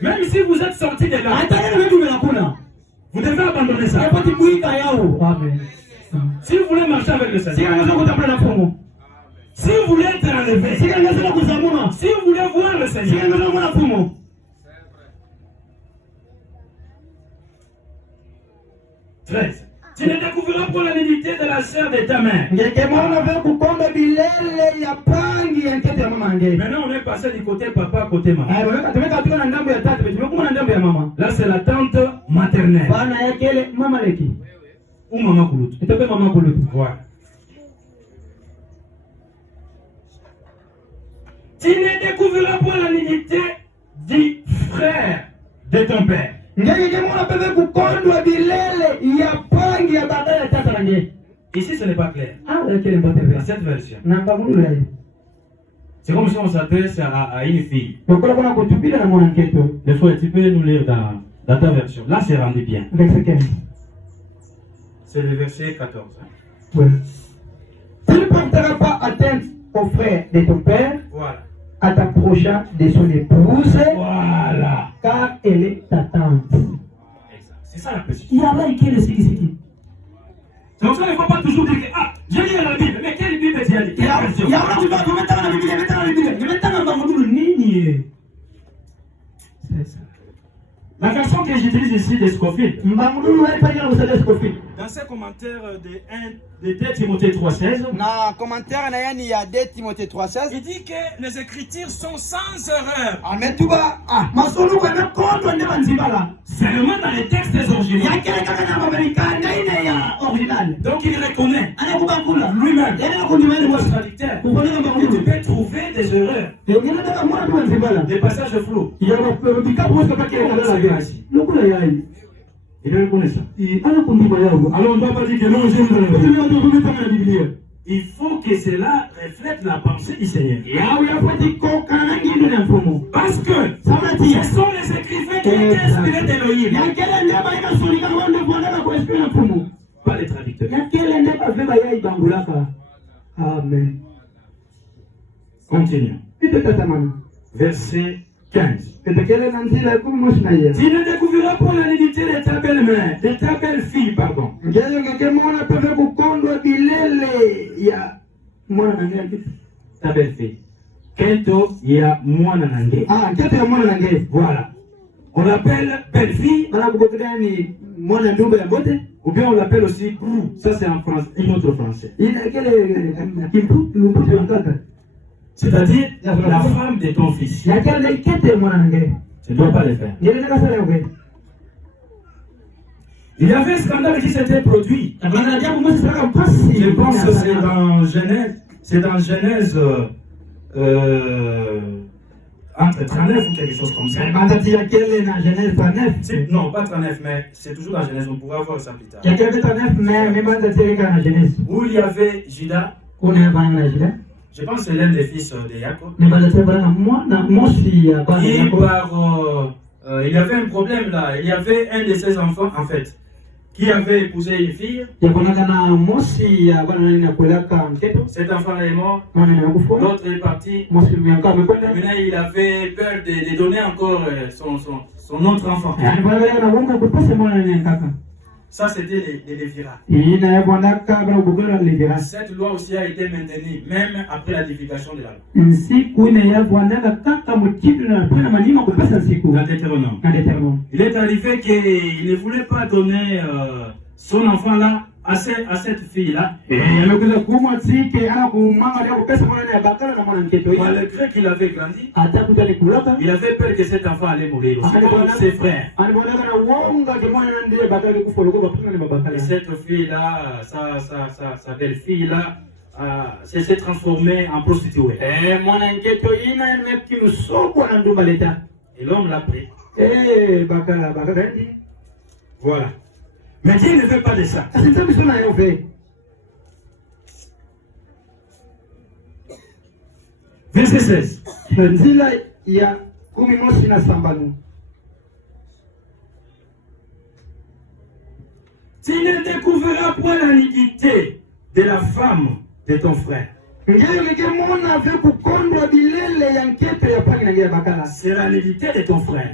Même si vous êtes sorti de là, vous devez abandonner ça. Si vous voulez marcher avec le Seigneur, si vous voulez être enlevé, si vous voulez voir le Seigneur, 13. Tu ne découvriras pas la nudité de la sœur de ta mère. Maintenant, on est passé du côté papa, côté maman. Là, c'est la tante maternelle. Ou maman Koulout. Voilà. Tu ne découvriras pas la nudité du frère de ton père. Ici, ce n'est pas clair. Dans cette version, c'est comme si on s'adresse à une fille. Des fois, tu peux nous lire dans ta version. Là, c'est rendu bien. C'est le verset 14. Oui. Tu ne porteras pas atteinte au frère de ton père. Voilà. À t'approchant de son épouse. Voilà. Car elle est ta tante. C'est ça la précision. Donc ça, il ne faut pas toujours dire que j'ai lu la Bible. Mais quelle Bible tu as dit? C'est ça. La version que j'utilise ici de Scofield. Dans ses commentaires de 2 Timothée 3,16. Il dit que les Écritures sont sans erreur. Seulement dans les textes originaux. Donc il reconnaît lui-même que tu peux trouver des erreurs, des passages flous. Il reconnaît ça. Alors on ne va pas dire que non, j'ai une Bible. il faut que cela reflète la pensée du Seigneur. Parce que ce sont les écrivains qui ont été inspirés d'Élohim. Pas les traducteurs. Amen. Continuons. Verset 15. Tu ne découvriras pas la nudité de ta belle-mère, de ta belle-fille, pardon. Ta belle-fille. Kento ya mwana nange. Voilà. On l'appelle belle-fille. Ou bien on l'appelle aussi brou. Ça c'est en français, une autre français. C'est-à-dire la femme de ton fils. Tu ne dois pas le faire. Il y avait un scandale qui s'était produit. Je pense que c'est dans Genèse. C'est dans Genèse entre 39 ou quelque chose comme ça. Non, pas 39, mais c'est toujours dans Genèse. On pourra voir ça plus tard. Où il y avait Judas. Je pense que c'est l'un des fils de Jacob. Il y avait un problème là. Il y avait un de ses enfants, en fait, qui avait épousé une fille. Cet enfant est mort. L'autre est parti. Maintenant, il avait peur de donner encore son autre enfant. Ça, c'était les Léviras. Cette loi aussi a été maintenue, même après la divulgation de la loi. Dans Deutéronome. Il est arrivé qu'il ne voulait pas donner son enfant là à cette fille-là. Malgré qu'il avait grandi, il avait peur que cet enfant allait mourir aussi, comme ses frères. Et cette fille-là, sa belle-fille-là, s'est transformée en prostituée. Et l'homme l'a pris. Voilà. Mais Dieu ne veut pas de ça. Verset 16. Tu ne découvriras point la nudité de la femme de ton frère. C'est la nudité de ton frère.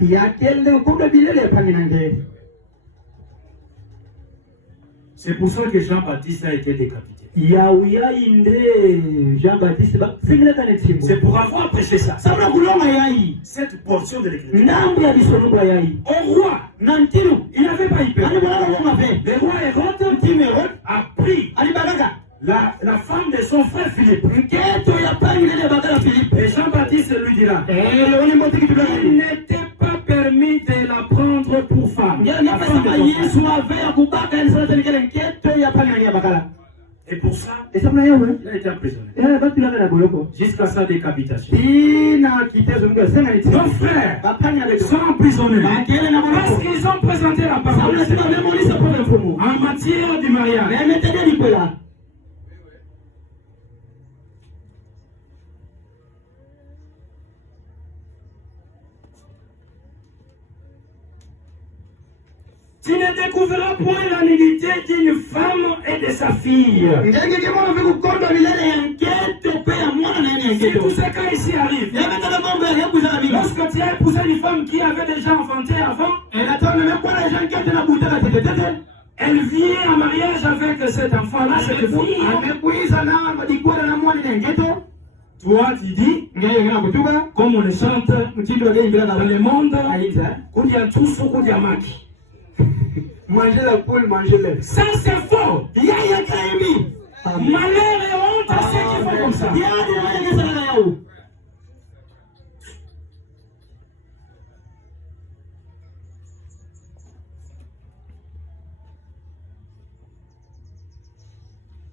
C'est pour ça que Jean-Baptiste a été décapité. C'est pour avoir prêché ça. Cette portion de l'écriture. Au roi, il n'avait pas eu peur. Le roi Hérode a pris la femme de son frère Philippe. Et Jean-Baptiste lui dira, il n'était pas permis de la prendre pour femme. Et pour ça, il a été emprisonné. Jusqu'à sa décapitation. Nos frères sont emprisonnés parce qu'ils ont présenté la parole en matière du mariage. Tu ne découvriras point la nudité d'une femme et de sa fille. Si tous ces cas ici arrivent, lorsque tu as épousé une femme qui avait déjà enfanté avant, elle vient en mariage avec cet enfant-là, cette fille. Toi, tu dis, comme on le chante dans le monde, qu'il y a tout ce qu'il y a maki. Manger la poule, manger l'œuf. Ça c'est faux. Malheur et honte à ceux qui font comme ça.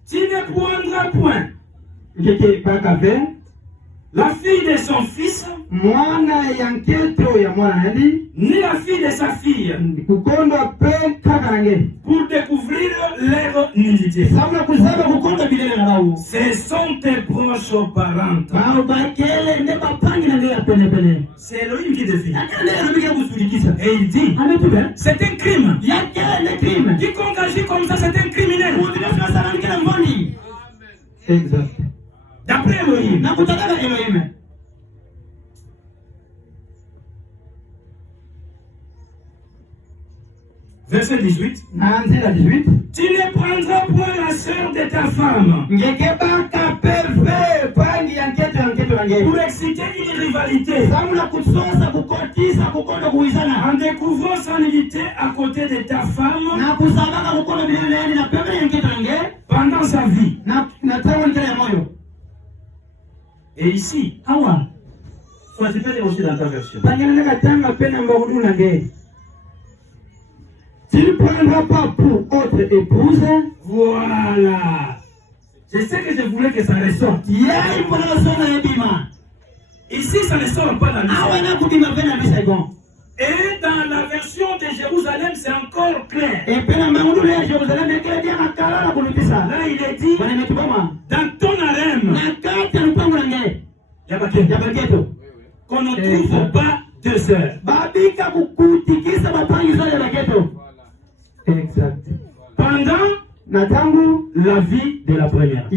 Tu ne prendras point la fille de son fils, ni la fille de sa fille, pour découvrir découvrir leur nudité. Ce sont tes proches parents. C'est Elohim qui définit. Et il dit, c'est un crime. Quiconque agit comme ça, c'est un criminel. Exact. D'après Elohim. Verset 18. Tu ne prendras point la sœur de ta femme pour exciter une rivalité en découvrant sa nudité à côté de ta femme pendant sa vie. Et ici, soit tu peux dire aussi dans ta version. Tu ne prendras pas pour autre épouse. Voilà. Je sais que je voulais que ça ressorte. Ici, ça ne sort pas dans l'histoire. Et dans la version de Jérusalem, c'est encore clair. Là, il est dit, dans ton harem, qu'on ne trouve pas deux sœurs. Exact. Pendant la vie de la première.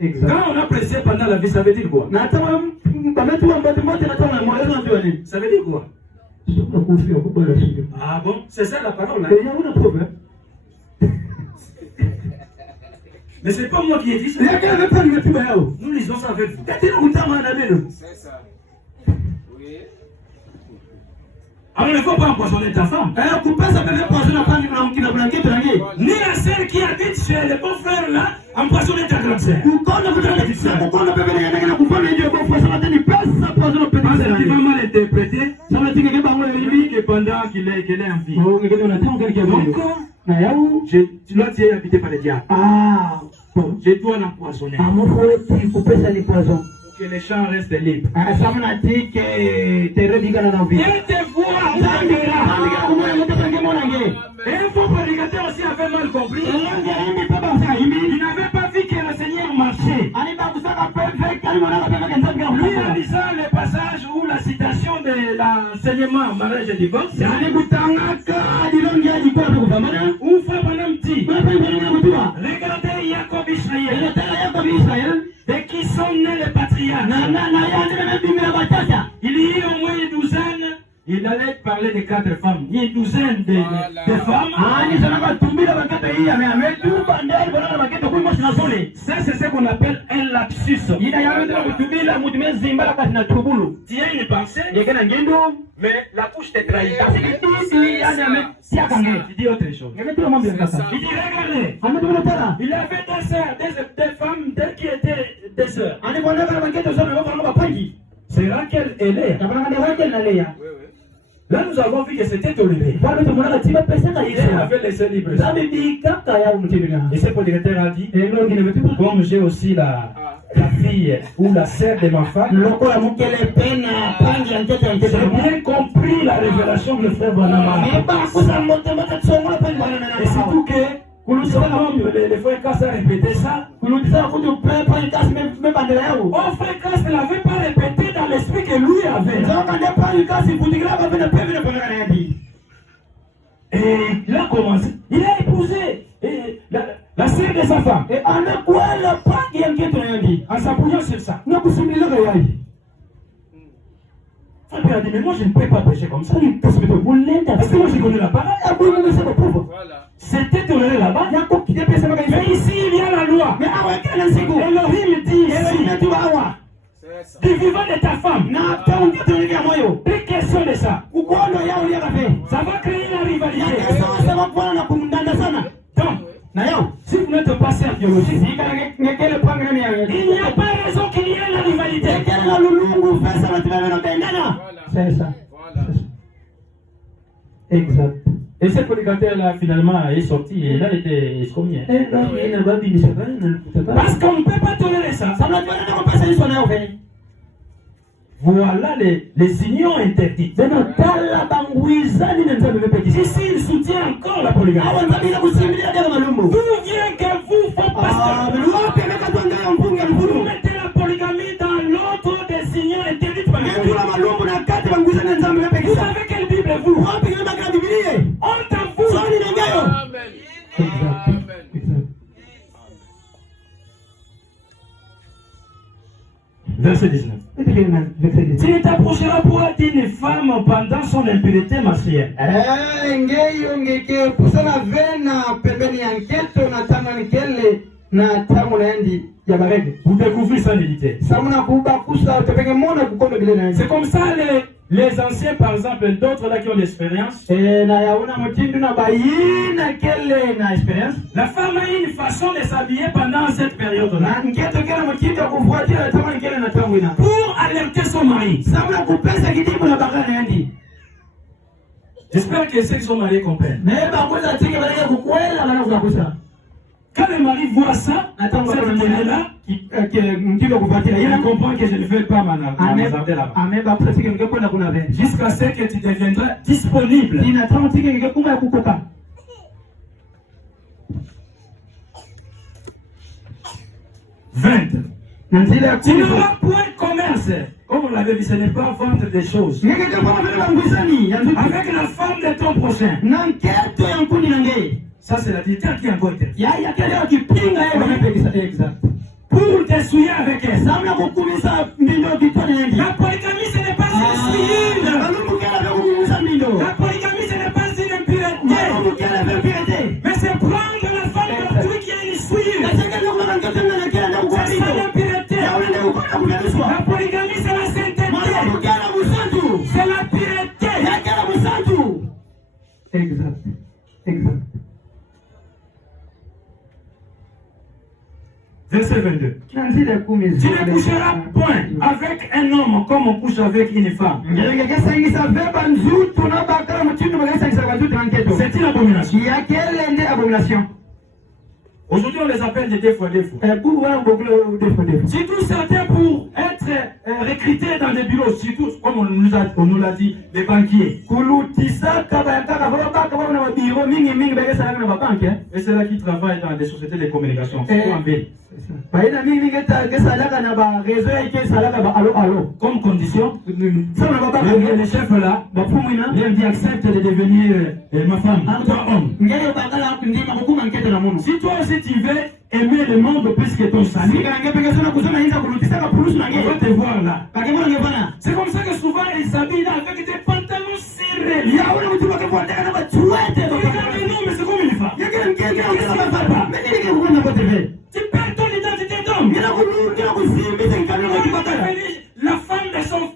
Exact. Quand on a pressé pendant la vie, ça veut dire quoi? Ça veut dire quoi? Ah bon? C'est ça la parole. Hein? Mais c'est pas moi qui ai dit ça. Nous lisons ça avec vous. C'est ça. Oui. Alors il ne faut pas empoisonner ta femme. Ni la sœur qui habite chez le beau-frère là, empoisonner ta grande sœur. Tu vas mal interpréter. Ça veut dire que pendant qu'il est en vie. Donc, tu dois dire habité par le diable. Je dois l'empoisonner. Pour que les champs restent libres. Elle te voit. Et un faux prédicateur aussi avait mal compris. Il n'avait pas vu que le Seigneur marchait. Lui, en lisant le passage ou la citation de l'enseignement mariage et divorce, où Frère Branham dit, regardez Jacob Israël, de qui sont nés les patriarches. Il y a eu au moins une douzaine. Il allait parler de 4 femmes. Il y a une douzaine de femmes. Ça, c'est ce qu'on appelle un lapsus. Tu as une pensée, mais la bouche te trahit. Tu dis autre chose. Il dit, regardez, il avait deux sœurs, des femmes qui étaient des sœurs. C'est Rachel et Léa. Là, nous avons vu que c'était toléré. Il avait laissé libre. Et ce prédicateur a dit, comme j'ai aussi la fille ou la sœur de ma femme, j'ai bien compris la révélation de frère Branham. Et surtout que les frères Cass a répété ça. Oh, frère Cass ne l'avait pas répété dans l'esprit que lui avait. Et il a commencé. Il a épousé la sœur de sa femme. En s'appuyant sur ça. Frère a dit, mais moi je ne peux pas prêcher comme ça. Parce que moi je connais la parole. Voilà. C'était toléré là-bas. Mais ici il y a la loi. Elohim dit ici, du vivant de ta femme. Plus question de ça. Ça va créer la rivalité. Donc, si vous n'êtes pas sérieux théologique, il n'y a pas raison qu'il y ait la rivalité. C'est ça. Voilà. Exact. Et ce prédicateur-là, finalement, est sorti et là, il était excommunié. Parce qu'on ne peut pas tolérer ça. Voilà les unions interdites. Ici, il soutient encore la polygamie. D'où vient que vous, faux pasteurs, vous mettez la polygamie dans l'autre des unions interdites par la polygamie. Vous savez quelle Bible est vous? Honte à vous. Amen. Amen. Verset 19. Tu ne t'approcheras point d'une femme pendant son impureté menstruelle. Vous découvrez sa nudité. C'est comme ça les anciens, par exemple, d'autres là qui ont l'expérience. La femme a une façon de s'habiller pendant cette période-là pour alerter son mari. J'espère que ceux qui sont mariés comprennent. Quand le mari voit ça, cette donnée-là, il comprend que je ne vais pas m'amuser là-bas. Jusqu'à ce que tu deviendras disponible. 20. Tu n'auras point de commerce. Comme on l'avait dit, ce n'est pas vendre des choses avec la femme de ton prochain. Ça, c'est la dignité qui est encore interdite. Pour te souiller avec elle. La polygamie, ce n'est pas une souillure. La polygamie, ce n'est pas une impureté. Mais c'est prendre la femme d'autrui qui a une souillure. C'est ça l'impureté. La polygamie, c'est la sainteté. C'est la pureté. Exact. Verset 22. Tu ne coucheras point avec un homme comme on couche avec une femme. C'est une abomination. Aujourd'hui, on les appelle des défauts. Surtout certains pour être recrutés dans des bureaux, surtout comme on nous l'a dit, les banquiers. Et c'est là qui travaillent dans des sociétés de communication. Comme condition, les chefs là, ils acceptent de devenir ma femme, toi homme. Si toi aussi tu veux aimer le monde plus que ton salut, on va te voir là. C'est comme ça que souvent ils s'habillent avec des pantalons serrés. Non, mais c'est comme une femme. Tu perds ton identité d'homme. La femme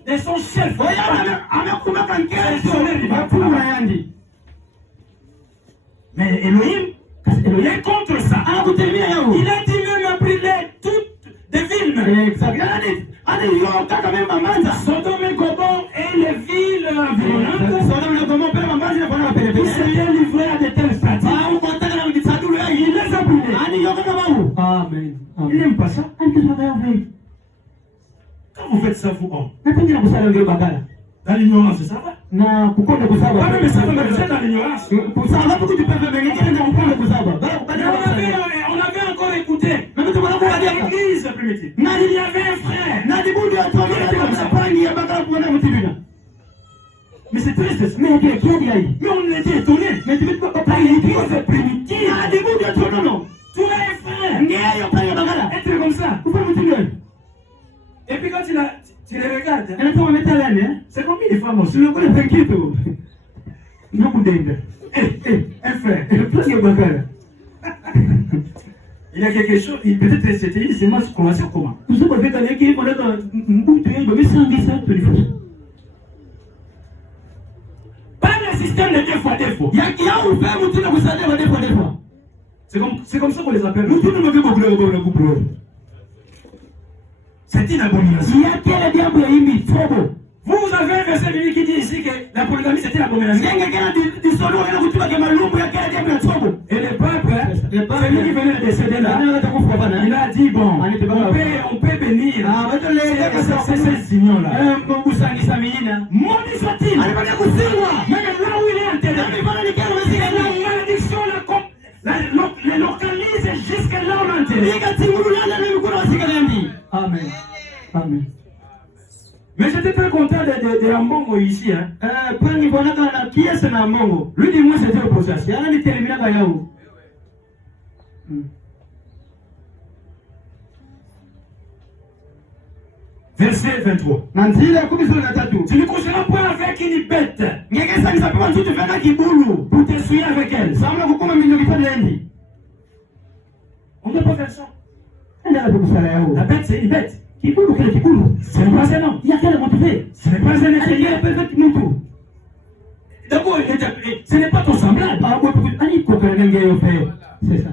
de son chef. Mais Elohim est contre ça. Il a dit même à brûler toutes des villes. Sodome et Gomorrhe et les villes environnantes. Ils s'étaient livrés à de telles statues. Il les a brûlés. Amen. Il n'aime pas ça. Quand vous faites ça, vous, dans l'ignorance, ça va. Ah, mais ça va, mais vous êtes dans l'ignorance. On avait encore écouté l'église primitive. Il y avait un frère. Mais c'est triste. Mais on était étonné. Mais tu veux pas parler l'église primitive. Tu as un frère. Être comme ça. Et puis quand tu les regardes, c'est comme une femme aussi. Un frère. Il y a quelque chose, peut-être que c'était une semence commencée comment? Pas le système de deux fois. C'est comme ça qu'on les appelle. C'est une abomination. Vous avez un verset biblique qui dit ici que la polygamie c'était une abomination. Et le peuple, c'est celui qui venait de décéder là, il a dit bon, on peut bénir ces unions là. Maudit soit-il. Même là où il est enterré, la malédiction les localise jusqu'à là où il est enterré. Amen. Amen. Mais j'étais très content de Ambongo ici. Hein. Lui dit moi c'était l'opposition. Verset 23. Tu ne coucheras point avec une bête pour te souiller avec elle. On ne peut pas faire ça. La bête c'est une bête. Ce n'est pas un homme. Ce n'est pas un être. D'abord, ce n'est pas ton semblable. C'est ça.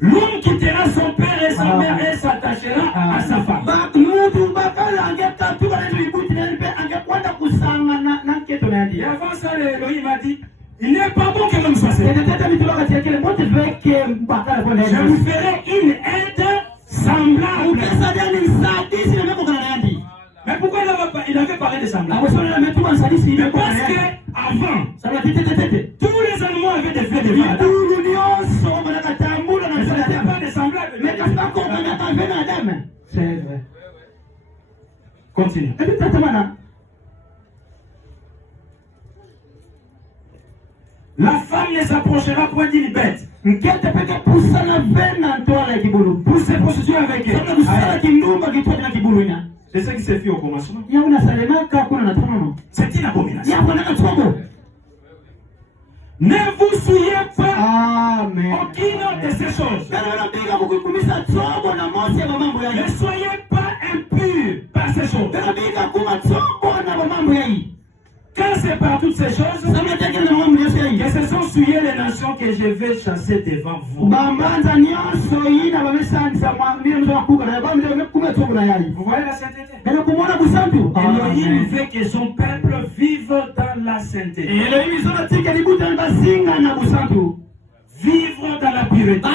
L'homme quittera son père et sa mère et s'attachera à sa femme. Et avant ça, Elohim m'a dit, il n'est pas bon que l'homme soit seul. Je vous ferai une aide semblable. Mais pourquoi il avait parlé de semblable? Mais parce qu'avant, tous les animaux avaient des faits de vie. Mais ça n'était pas des semblables. C'est vrai. Continue. La femme ne s'approchera point d'une bête pour se prostituer avec elle. C'est ce qui s'est fait au commencement. C'est une abomination. Ne vous souillez pas aucune de ces choses. Ne soyez pas impurs par ces choses. Quand c'est par toutes ces choses que se sont souillées les nations que je vais chasser devant vous. Vous voyez la sainteté? Elohim veut que son peuple vive dans la sainteté. Vivre dans la pureté.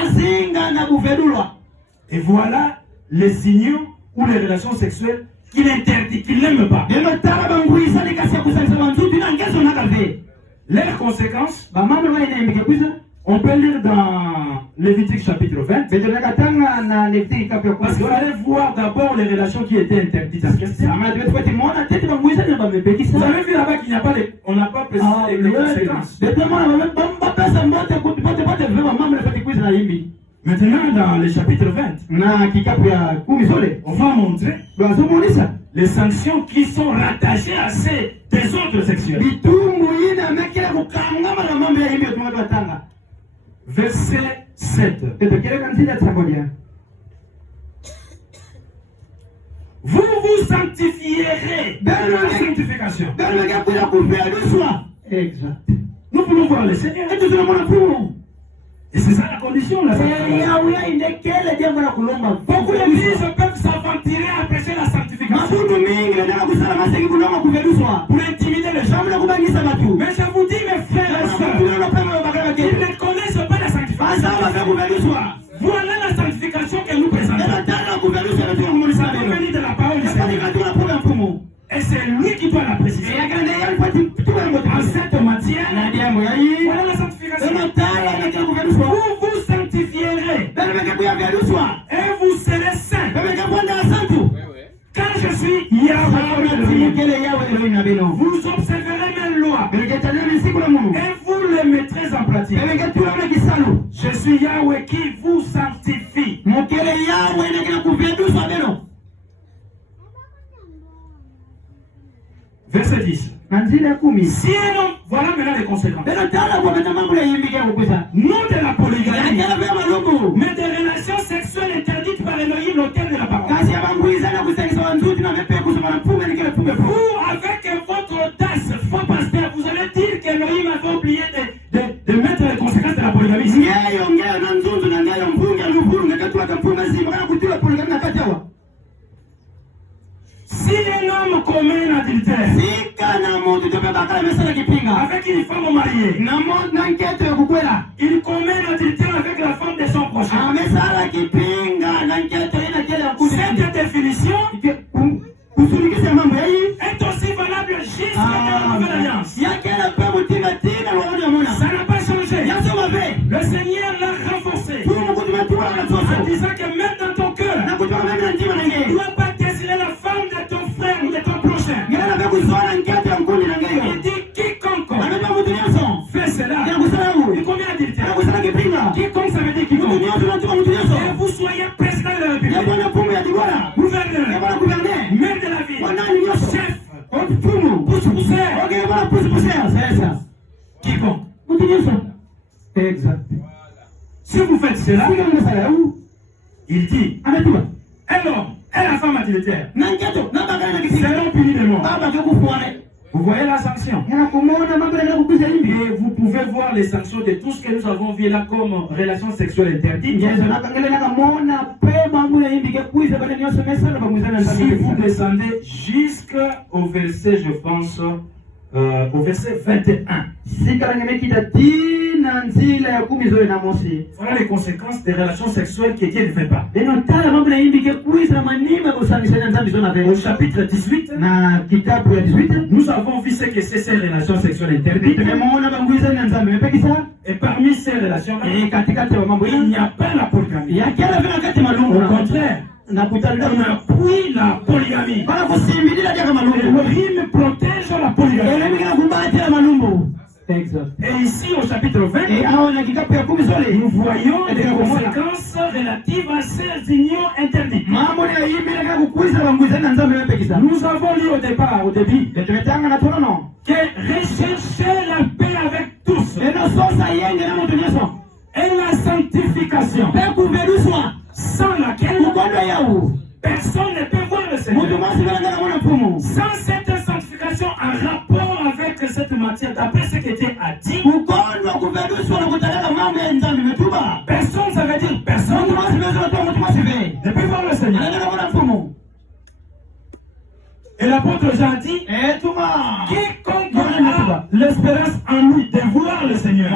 Et voilà les unions ou les relations sexuelles qu'il interdit, qu'il n'aime pas. Leurs conséquences, on peut lire dans Lévitique chapitre 20. Parce que vous allez voir d'abord les relations qui étaient interdites. Vous avez vu là-bas qu'il n'y a pas on n'a pas précisé les conséquences. Maintenant, dans le chapitre 20, on va montrer les sanctions qui sont rattachées à ces désordres sexuels. Verset 7. Vous vous sanctifierez dans la sanctification. Exact. Nous voulons voir le Seigneur. Et c'est ça la condition là. Beaucoup d'églises peuvent s'aventurer à prêcher la sanctification pour intimider les gens. Mais je vous dis, mes frères et sœurs, ils ne connaissent pas la sanctification. Voilà la sanctification que nous présentons. Ça peut venir de la parole du Seigneur. Et c'est lui qui doit la préciser. En cette matière, voilà la sanctification. Vous vous sanctifierez et vous serez saints. Quand je suis Yahweh, vous observerez mes lois et vous les mettrez en pratique. Je suis Yahweh qui vous sanctifie. Verset 10. Si un homme, voilà maintenant les conséquences. Non de la polygamie, mais des relations sexuelles interdites par Elohim, l'autel de la parole. Vous, avec votre audace, faux pasteur, vous allez dire qu'Elohim avait oublié de mettre les conséquences de la polygamie. Si un homme commet un adultère, avec une femme mariée. Il commet l'adultère avec la femme de son prochain. Cette définition est aussi valable jusqu'à la nouvelle alliance. Ça n'a pas changé. Le Seigneur l'a renforcé en disant que même dans ton cœur, tu ne dois pas désirer la femme de ton frère ou de ton prochain. Il dit quiconque fait cela, il commet l'adultère. Quiconque, ça veut dire quiconque. Que vous soyez président de la République, gouverneur, maire de la ville, chef, pousse-pousseur, quiconque. Exact. Si vous faites cela, il dit, un homme et la femme adultère seront punis de mort. Vous voyez la sanction. Et vous pouvez voir les sanctions de tout ce que nous avons vu là comme relation sexuelle interdite. Si vous descendez jusqu'au verset, je pense, au verset 21. Voilà les conséquences des relations sexuelles que Dieu ne fait pas. Au chapitre 18, nous avons vu ce que c'est ces relations sexuelles interdites. Et parmi ces relations, il n'y a pas la polygamie. Au contraire, on appuie la polygamie. Elohim protège la polygamie. Exact. Et ici au chapitre 20, nous voyons les conséquences relatives à ces unions interdites. Nous avons lu au début, que rechercher la paix avec tous et la sanctification, sans laquelle personne ne peut voir le Seigneur. Sans cette sanctification en rapport avec cette matière, d'après ce qui était à dire, personne, ça veut dire personne ne peut voir le Seigneur. Et l'apôtre Jean dit, quiconque a l'espérance en lui de voir le Seigneur,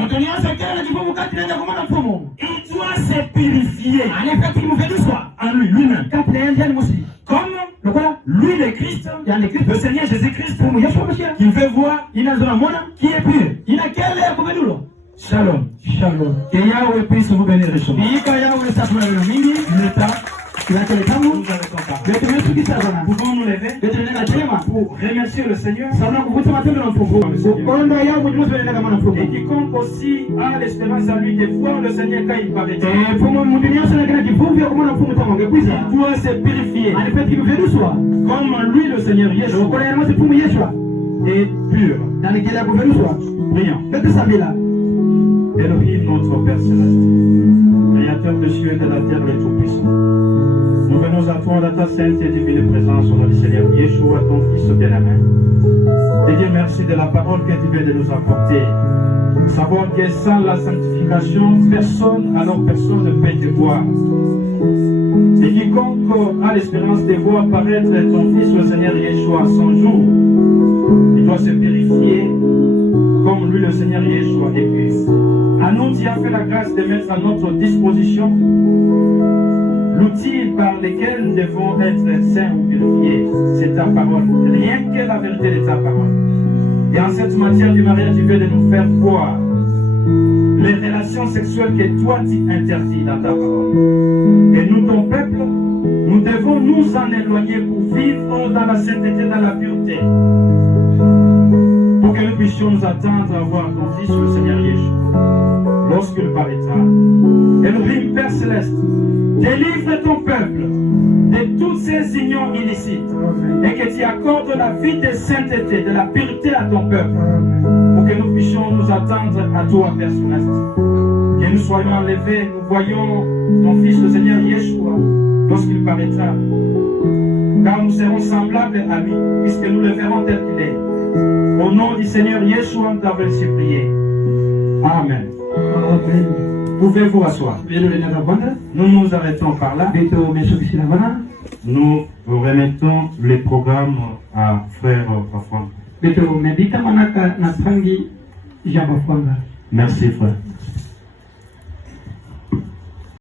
il doit se purifier en lui, lui-même. Comme lui, le Christ, le Seigneur Jésus-Christ, qu'il veut voir, qui est pur. Shalom. Shalom. Que Yahweh puisse vous bénir richement. Pouvons nous lever pour remercier le Seigneur. Et quiconque aussi a l'espérance à lui de voir le Seigneur quand il paraîtra, il doit se purifier comme lui le Seigneur Yeshua est pur. Prions. Elohim, notre Père Céleste, Créateur de cieux et de la terre, le Tout-Puissant, nous venons à toi dans ta sainte et divine présence au nom du Seigneur Yeshua, ton Fils bien-aimé. Et dire merci de la parole que tu viens de nous apporter. Savoir que sans la sanctification, personne ne peut te voir. Et quiconque a l'espérance de voir paraître ton Fils, le Seigneur Yeshua, son jour, il doit se purifier comme lui, le Seigneur Yeshua, est pur. À nous, tu as fait la grâce de mettre à notre disposition l'outil par lequel nous devons être saints ou purifiés. C'est ta parole, rien que la vérité de ta parole. Et en cette matière du mariage, tu veux de nous faire voir les relations sexuelles que toi tu interdis dans ta parole. Et nous, ton peuple, nous devons nous en éloigner pour vivre dans la sainteté, dans la pureté. Pour que nous puissions nous attendre à voir ton Fils, le Seigneur Yeshua, lorsqu'il paraîtra. Elohim, Père Céleste, délivre ton peuple de toutes ces unions illicites et que tu accordes la vie de sainteté, de la pureté à ton peuple, pour que nous puissions nous attendre à toi, Père Céleste. Que nous soyons enlevés, nous voyons ton Fils, le Seigneur Yeshua, lorsqu'il paraîtra. Car nous serons semblables à lui, puisque nous le verrons tel qu'il est. Au nom du Seigneur Yeshua, nous t'avons ainsi prié. Amen. Amen. Pouvez-vous asseoir? Nous nous arrêtons par là. Nous remettons les programmes à frère Rafon. Beto medika manaka na pangi jamba fwanga. Merci frère.